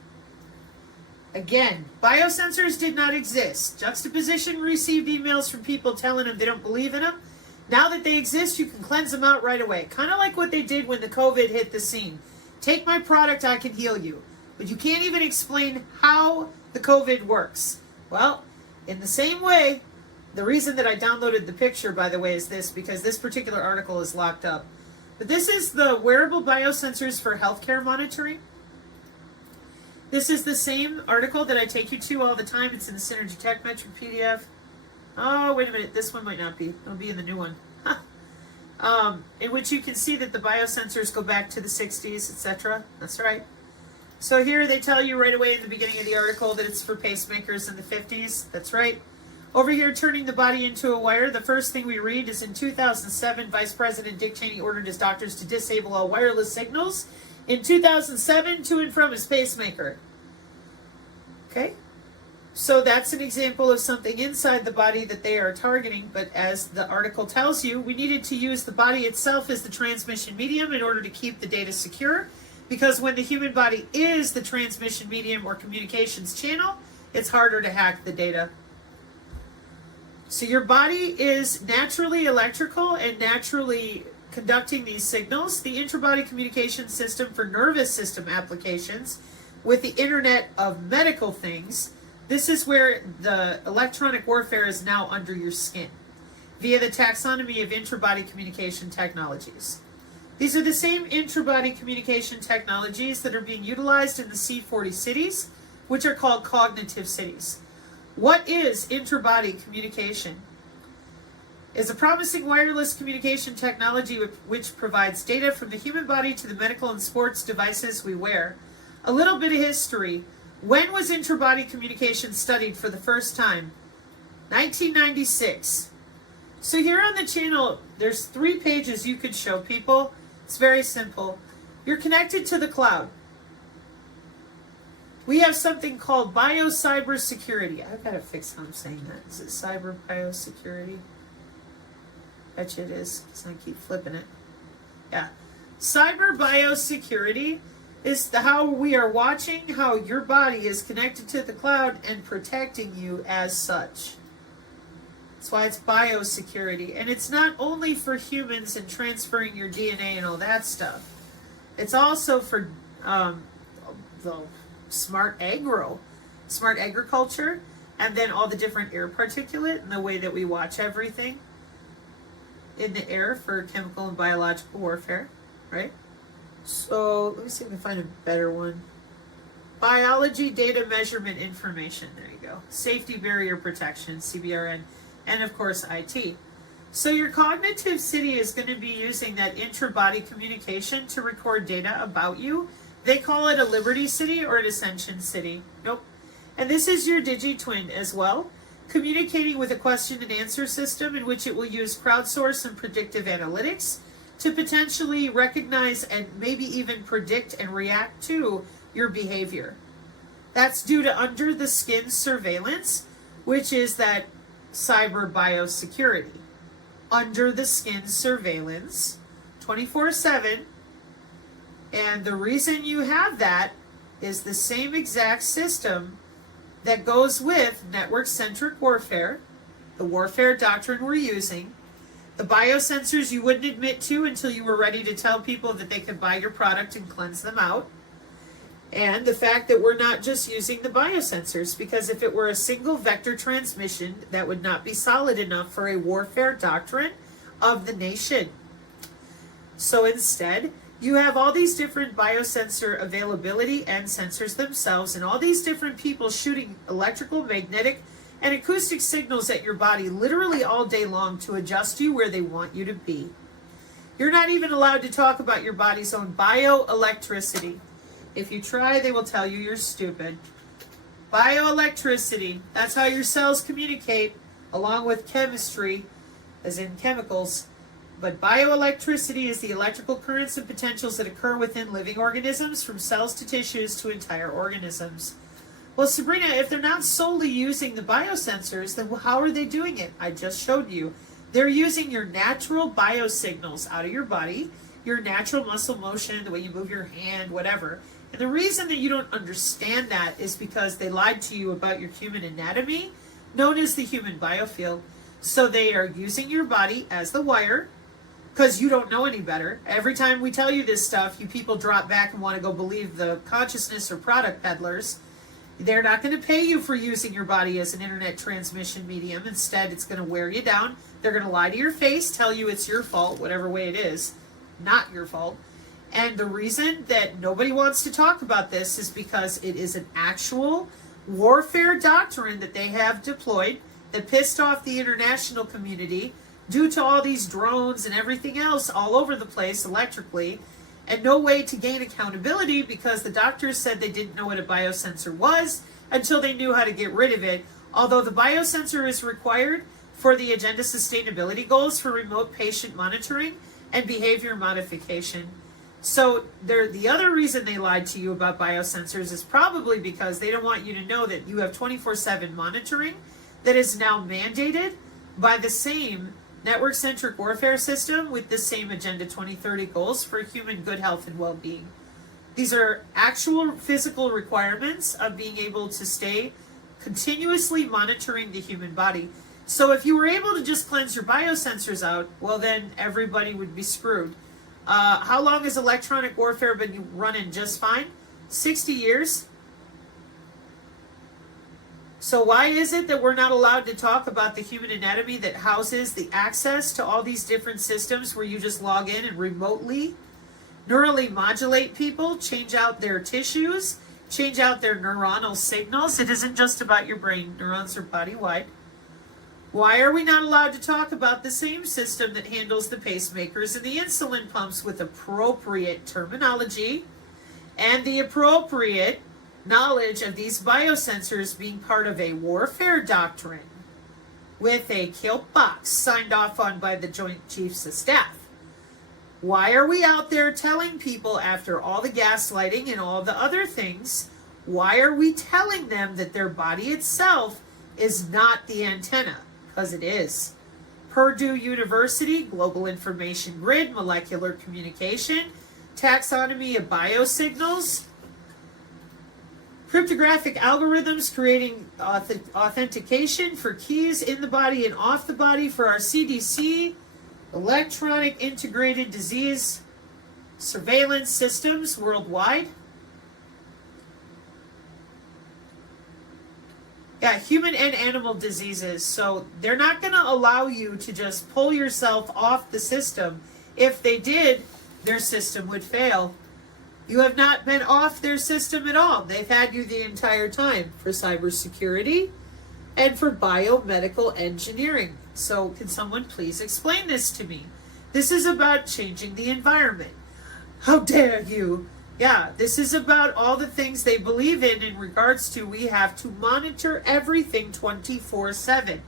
Again, biosensors did not exist. Juxtaposition received emails from people telling them they don't believe in them. Now that they exist, you can cleanse them out right away. Kind of like what they did when the COVID hit the scene. Take my product, I can heal you. But you can't even explain how the COVID works. Well, in the same way, the reason that I downloaded the picture, by the way, is this, because this particular article is locked up. But this is the wearable biosensors for healthcare monitoring. This is the same article that I take you to all the time. It's in the Synergy Tech Metric PDF. Oh, wait a minute. This one might not be. It'll be in the new one. In which you can see that the biosensors go back to the 60s, etc. That's right. So here they tell you right away in the beginning of the article that it's for pacemakers in the 50s. That's right. Over here, turning the body into a wire, the first thing we read is in 2007, Vice President Dick Cheney ordered his doctors to disable all wireless signals. In 2007, to and from his pacemaker. Okay? So that's an example of something inside the body that they are targeting, but as the article tells you, we needed to use the body itself as the transmission medium in order to keep the data secure, because when the human body is the transmission medium or communications channel, it's harder to hack the data. So your body is naturally electrical and naturally conducting these signals. The intra-body communication system for nervous system applications with the Internet of Medical Things. This is where the electronic warfare is now under your skin via the taxonomy of intra-body communication technologies. These are the same intra-body communication technologies that are being utilized in the C40 cities, which are called cognitive cities. What is intra-body communication? It's a promising wireless communication technology which provides data from the human body to the medical and sports devices we wear. A little bit of history. When was intra-body communication studied for the first time? 1996. So here on the channel, there's 3 pages you could show people. It's very simple. You're connected to the cloud. We have something called bio-cybersecurity. I've got to fix how I'm saying that. Is it cyber biosecurity? Betcha it is, because I keep flipping it. Yeah. Cyber biosecurity is how we are watching how your body is connected to the cloud and protecting you as such. That's why it's biosecurity. And it's not only for humans and transferring your DNA and all that stuff. It's also for the smart agriculture, and then all the different air particulate and the way that we watch everything in the air for chemical and biological warfare, right? So let me see if I can find a better one. Biology, data measurement, information. There you go. Safety barrier protection, CBRN, and of course IT. So your cognitive city is going to be using that intra-body communication to record data about you. They call it a Liberty City or an Ascension City. Nope. And this is your DigiTwin as well, communicating with a question and answer system in which it will use crowdsource and predictive analytics to potentially recognize and maybe even predict and react to your behavior. That's due to under the skin surveillance, which is that cyber biosecurity. Under the skin surveillance, 24/7. And the reason you have that is the same exact system that goes with network-centric warfare, the warfare doctrine we're using, the biosensors you wouldn't admit to until you were ready to tell people that they could buy your product and cleanse them out, and the fact that we're not just using the biosensors, because if it were a single vector transmission, that would not be solid enough for a warfare doctrine of the nation. So instead, you have all these different biosensor availability and sensors themselves, and all these different people shooting electrical, magnetic, and acoustic signals at your body literally all day long to adjust you where they want you to be. You're not even allowed to talk about your body's own bioelectricity. If you try, they will tell you you're stupid. Bioelectricity, that's how your cells communicate, along with chemistry, as in chemicals. But bioelectricity is the electrical currents and potentials that occur within living organisms, from cells to tissues to entire organisms. Well, Sabrina, if they're not solely using the biosensors, then how are they doing it? I just showed you. They're using your natural biosignals out of your body, your natural muscle motion, the way you move your hand, whatever. And the reason that you don't understand that is because they lied to you about your human anatomy, known as the human biofield. So they are using your body as the wire, because you don't know any better. Every time we tell you this stuff, you people drop back and want to go believe the consciousness or product peddlers. They're not going to pay you for using your body as an internet transmission medium. Instead, it's going to wear you down. They're going to lie to your face, tell you it's your fault, whatever way it is, not your fault. And the reason that nobody wants to talk about this is because it is an actual warfare doctrine that they have deployed that pissed off the international community due to all these drones and everything else all over the place electrically, and no way to gain accountability because the doctors said they didn't know what a biosensor was until they knew how to get rid of it, although the biosensor is required for the agenda sustainability goals for remote patient monitoring and behavior modification. So the other reason they lied to you about biosensors is probably because they don't want you to know that you have 24/7 monitoring that is now mandated by the same network-centric warfare system with the same Agenda 2030 goals for human good health and well-being. These are actual physical requirements of being able to stay continuously monitoring the human body. So if you were able to just cleanse your biosensors out, well then everybody would be screwed. How long has electronic warfare been running just fine? 60 years. So why is it that we're not allowed to talk about the human anatomy that houses the access to all these different systems where you just log in and remotely neurally modulate people, change out their tissues, change out their neuronal signals? It isn't just about your brain. Neurons are body-wide. Why are we not allowed to talk about the same system that handles the pacemakers and the insulin pumps with appropriate terminology and the appropriate knowledge of these biosensors being part of a warfare doctrine with a kill box signed off on by the Joint Chiefs of Staff? Why are we out there telling people, after all the gaslighting and all the other things, why are we telling them that their body itself is not the antenna? Because it is. Purdue University, Global Information Grid, Molecular Communication, taxonomy of biosignals, cryptographic algorithms creating authentication for keys in the body and off the body for our CDC, electronic integrated disease surveillance systems worldwide. Yeah, human and animal diseases. So they're not going to allow you to just pull yourself off the system. If they did, their system would fail. You have not been off their system at all. They've had you the entire time for cybersecurity and for biomedical engineering. So can someone please explain this to me? This is about changing the environment. How dare you? Yeah, this is about all the things they believe in regards to we have to monitor everything 24/7.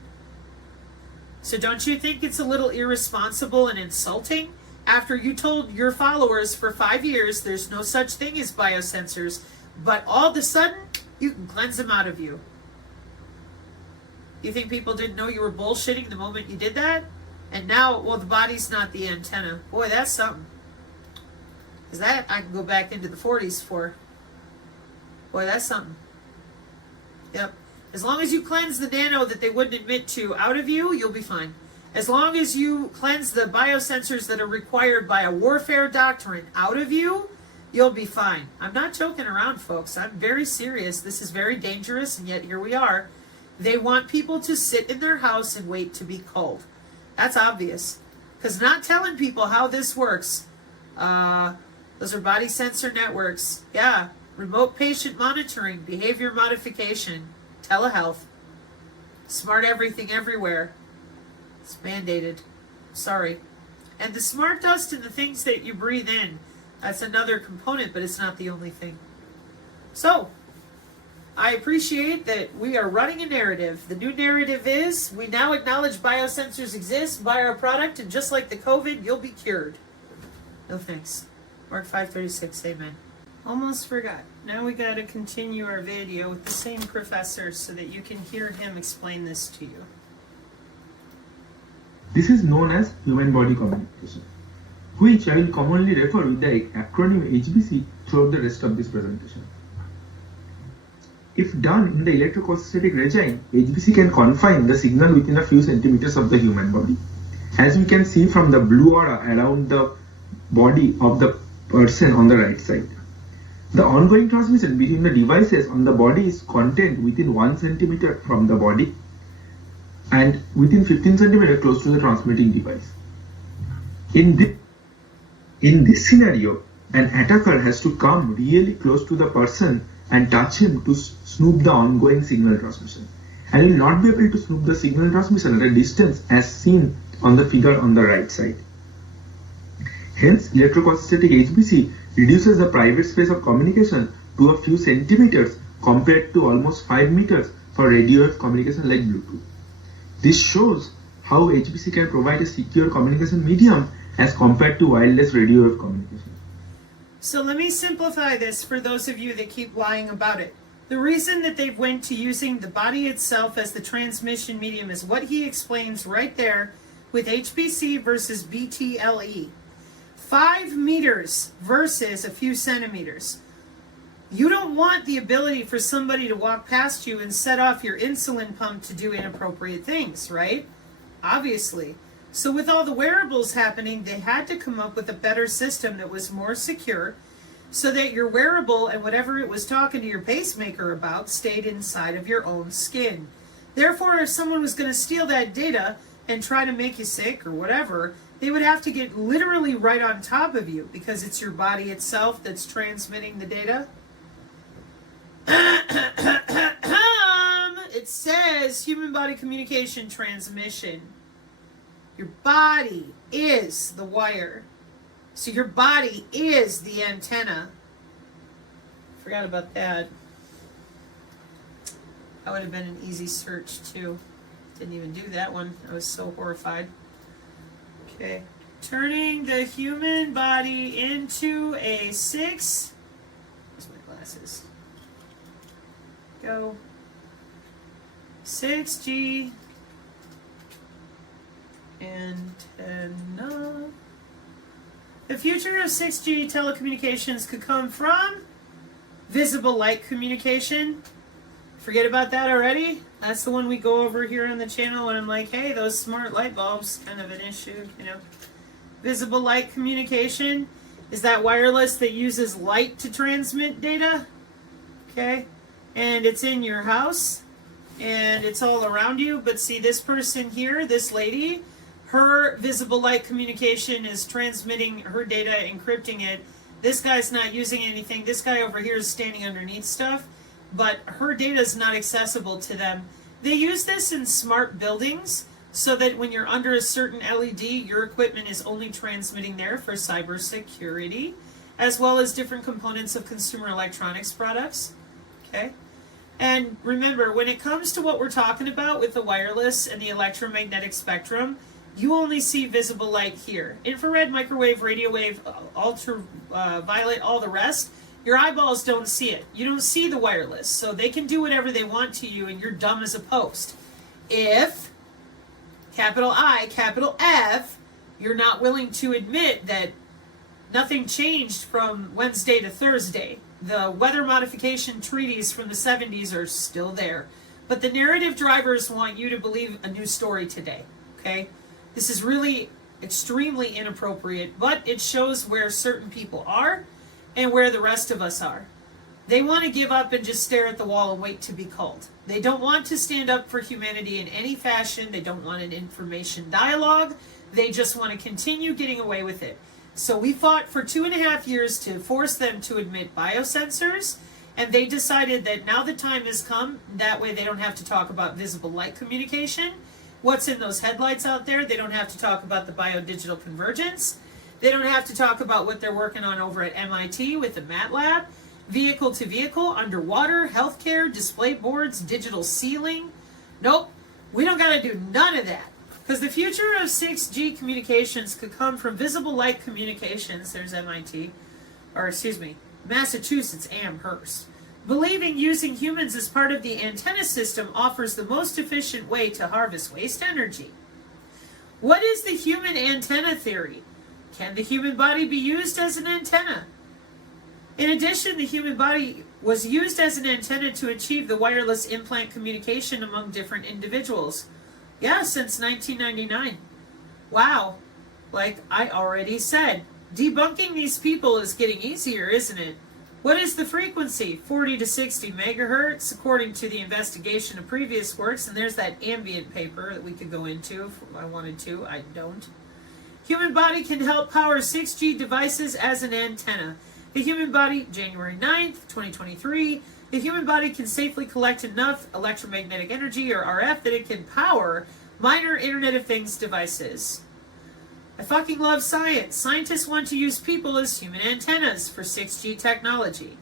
So don't you think it's a little irresponsible and insulting? After you told your followers for 5 years there's no such thing as biosensors, but all of a sudden you can cleanse them out of you. You think people didn't know you were bullshitting the moment you did that? And now, well, the body's not the antenna. Boy, that's something. Because that I can go back into the 40s for. Boy, that's something. Yep. As long as you cleanse the nano that they wouldn't admit to out of you, you'll be fine. As long as you cleanse the biosensors that are required by a warfare doctrine out of you, you'll be fine. I'm not joking around, folks. I'm very serious. This is very dangerous, and yet here we are. They want people to sit in their house and wait to be called. That's obvious. Because not telling people how this works. Those are body sensor networks. Yeah. Remote patient monitoring, behavior modification, telehealth, smart everything everywhere. It's mandated. Sorry. And the smart dust and the things that you breathe in, that's another component, but it's not the only thing. So, I appreciate that we are running a narrative. The new narrative is we now acknowledge biosensors exist, buy our product, and just like the COVID, you'll be cured. No thanks. Mark 5:36, amen. Almost forgot. Now we got to continue our video with the same professor so that you can hear him explain this to you. This is known as human body communication, which I will commonly refer with the acronym HBC throughout the rest of this presentation. If done in the electrostatic regime, HBC can confine the signal within a few centimeters of the human body. As we can see from the blue aura around the body of the person on the right side. The ongoing transmission between the devices on the body is contained within 1 centimeter from the body and within 15 centimeter close to the transmitting device. In this scenario, an attacker has to come really close to the person and touch him to snoop the ongoing signal transmission, and will not be able to snoop the signal transmission at a distance as seen on the figure on the right side. Hence, electrostatic HBC reduces the private space of communication to a few centimeters compared to almost 5 meters for radio wave communication like Bluetooth. This shows how HBC can provide a secure communication medium as compared to wireless radio wave communication. So let me simplify this for those of you that keep lying about it. The reason that they've went to using the body itself as the transmission medium is what he explains right there with HBC versus BTLE. 5 meters versus a few centimeters. You don't want the ability for somebody to walk past you and set off your insulin pump to do inappropriate things, right? Obviously. So with all the wearables happening, they had to come up with a better system that was more secure so that your wearable and whatever it was talking to your pacemaker about stayed inside of your own skin. Therefore, if someone was going to steal that data and try to make you sick or whatever, they would have to get literally right on top of you because it's your body itself that's transmitting the data. It says human body communication transmission. Your body is the wire. So your body is the antenna. Forgot about that. That would have been an easy search too. Didn't even do that one. I was so horrified. Okay. Turning the human body into a 6. Where's my glasses? Go. 6G antenna. The future of 6G telecommunications could come from visible light communication. Forget about that already. That's the one we go over here on the channel when I'm like, hey, those smart light bulbs, kind of an issue, you know. Visible light communication is that wireless that uses light to transmit data. Okay? And it's in your house and it's all around you. But see, this person here, this lady, her visible light communication is transmitting her data, encrypting it. This guy's not using anything. This guy over here is standing underneath stuff, but her data is not accessible to them. They use this in smart buildings so that when you're under a certain LED, your equipment is only transmitting there for cybersecurity, as well as different components of consumer electronics products. Okay? And remember, when it comes to what we're talking about with the wireless and the electromagnetic spectrum, you only see visible light here. Infrared, microwave, radio wave, ultraviolet, all the rest, your eyeballs don't see it. You don't see the wireless. So they can do whatever they want to you and you're dumb as a post. If, capital I, capital F, you're not willing to admit that nothing changed from Wednesday to Thursday. The weather modification treaties from the 70s are still there. But the narrative drivers want you to believe a new story today. Okay? This is really extremely inappropriate, but it shows where certain people are and where the rest of us are. They want to give up and just stare at the wall and wait to be called. They don't want to stand up for humanity in any fashion. They don't want an information dialogue. They just want to continue getting away with it. So we fought for 2.5 years to force them to admit biosensors, and they decided that now the time has come. That way they don't have to talk about visible light communication. What's in those headlights out there? They don't have to talk about the biodigital convergence. They don't have to talk about what they're working on over at MIT with the MATLAB, vehicle to vehicle, underwater, healthcare, display boards, digital ceiling. Nope, we don't got to do none of that. Because the future of 6G communications could come from visible light communications. There's MIT, or excuse me, Massachusetts Amherst. Believing using humans as part of the antenna system offers the most efficient way to harvest waste energy. What is the human antenna theory? Can the human body be used as an antenna? In addition, the human body was used as an antenna to achieve the wireless implant communication among different individuals. Yeah, since 1999. Wow. Like I already said, debunking these people is getting easier, isn't it? What is the frequency? 40 to 60 megahertz, according to the investigation of previous works. And there's that ambient paper that we could go into if I wanted to. I don't. Human body can help power 6G devices as an antenna. The human body, January 9th, 2023, the human body can safely collect enough electromagnetic energy, or RF, that it can power minor Internet of Things devices. I fucking love science. Scientists want to use people as human antennas for 6G technology.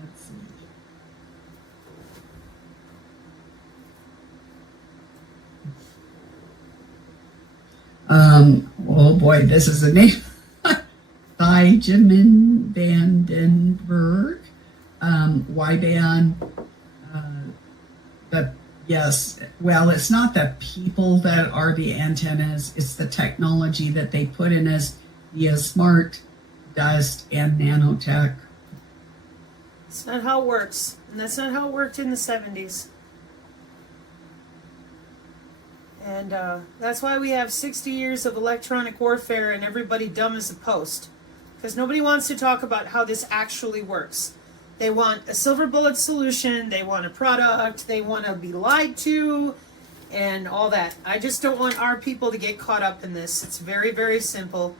Let's see. Oh boy, this is a name. Benjamin Vandenberg, Y-band. But yes, well, it's not the people that are the antennas, it's the technology that they put in us via smart dust and nanotech. That's not how it works. And that's not how it worked in the 70s. And that's why we have 60 years of electronic warfare and everybody dumb as a post. Because nobody wants to talk about how this actually works. They want a silver bullet solution, they want a product, they want to be lied to, and all that. I just don't want our people to get caught up in this. It's very, very simple.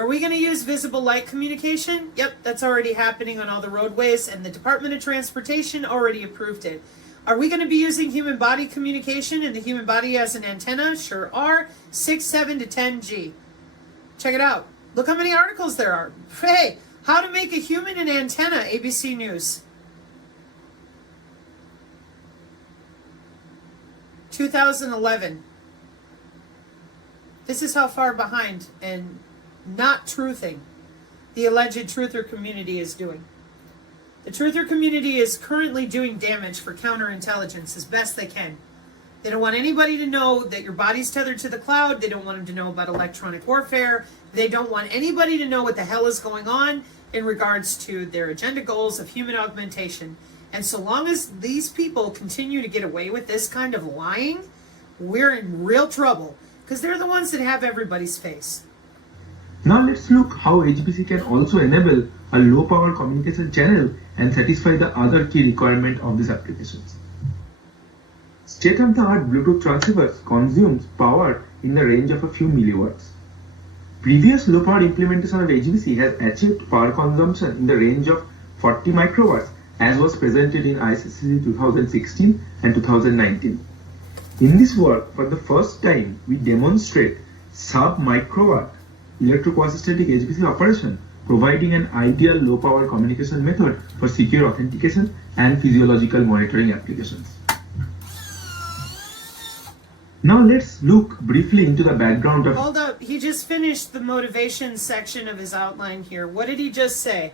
Are we going to use visible light communication? Yep, that's already happening on all the roadways, and the Department of Transportation already approved it. Are we going to be using human body communication and the human body as an antenna? Sure are. 6, 7 to 10G. Check it out. Look how many articles there are. Hey, how to make a human an antenna, ABC News. 2011. This is how far behind and not truthing the alleged truther community is doing. The truther community is currently doing damage for counterintelligence as best they can. They don't want anybody to know that your body's tethered to the cloud. They don't want them to know about electronic warfare. They don't want anybody to know what the hell is going on in regards to their agenda goals of human augmentation. And so long as these people continue to get away with this kind of lying, we're in real trouble, because they're the ones that have everybody's face. Now let's look how HBC can also enable a low power communication channel and satisfy the other key requirement of these applications. State-of-the-art Bluetooth transceivers consumes power in the range of a few milliwatts. Previous low power implementation of HBC has achieved power consumption in the range of 40 microwatts, as was presented in IEEE 2016 and 2019. In this work, for the first time, we demonstrate sub-microwatt electroquasi-static HBC operation, providing an ideal low-power communication method for secure authentication and physiological monitoring applications. Now let's look briefly into the background of... Hold up, he just finished the motivation section of his outline here. What did he just say?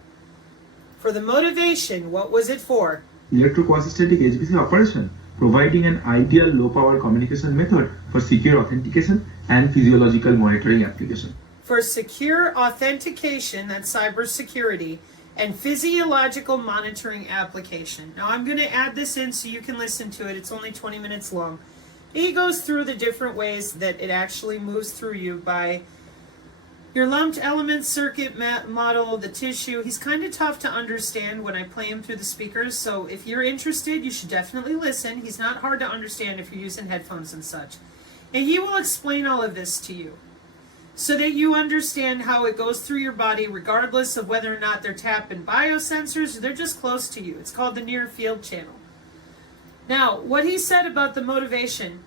For the motivation, what was it for? Electroquasi-static HBC operation, providing an ideal low-power communication method for secure authentication and physiological monitoring application. For secure authentication, that's cybersecurity, and physiological monitoring application. Now I'm going to add this in so you can listen to it. It's only 20 minutes long. He goes through the different ways that it actually moves through you by your lumped element circuit model, the tissue. He's kind of tough to understand when I play him through the speakers, so if you're interested, you should definitely listen. He's not hard to understand if you're using headphones and such. And he will explain all of this to you so that you understand how it goes through your body regardless of whether or not they're tapping biosensors or they're just close to you. It's called the near field channel. Now, what he said about the motivation,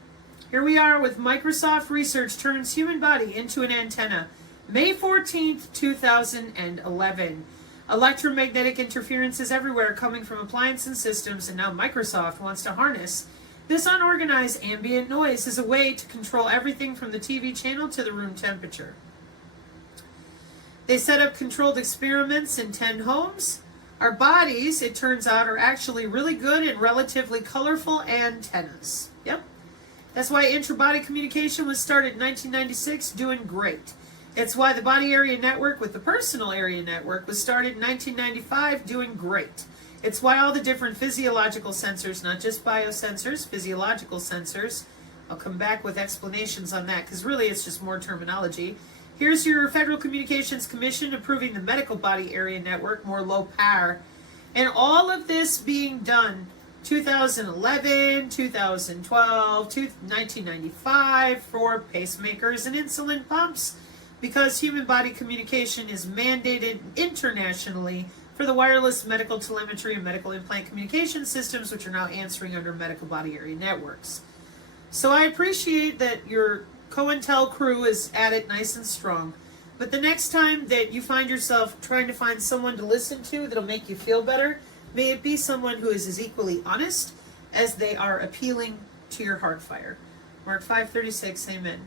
here we are with Microsoft Research turns human body into an antenna. May 14th, 2011. Electromagnetic interferences everywhere coming from appliances and systems, and now Microsoft wants to harness this unorganized ambient noise as a way to control everything from the TV channel to the room temperature. They set up controlled experiments in 10 homes. Our bodies, it turns out, are actually really good and relatively colorful antennas. Yep. That's why intra-body communication was started in 1996, doing great. It's why the body area network with the personal area network was started in 1995, doing great. It's why all the different physiological sensors, not just biosensors, physiological sensors, I'll come back with explanations on that because really it's just more terminology. Here's your Federal Communications Commission approving the medical body area network, more low power. And all of this being done 2011, 2012, 1995 for pacemakers and insulin pumps, because human body communication is mandated internationally for the wireless medical telemetry and medical implant communication systems, which are now answering under medical body area networks. So I appreciate that your COINTEL crew is at it nice and strong. But the next time that you find yourself trying to find someone to listen to that'll make you feel better, may it be someone who is as equally honest as they are appealing to your heart fire. Mark 5:36, amen.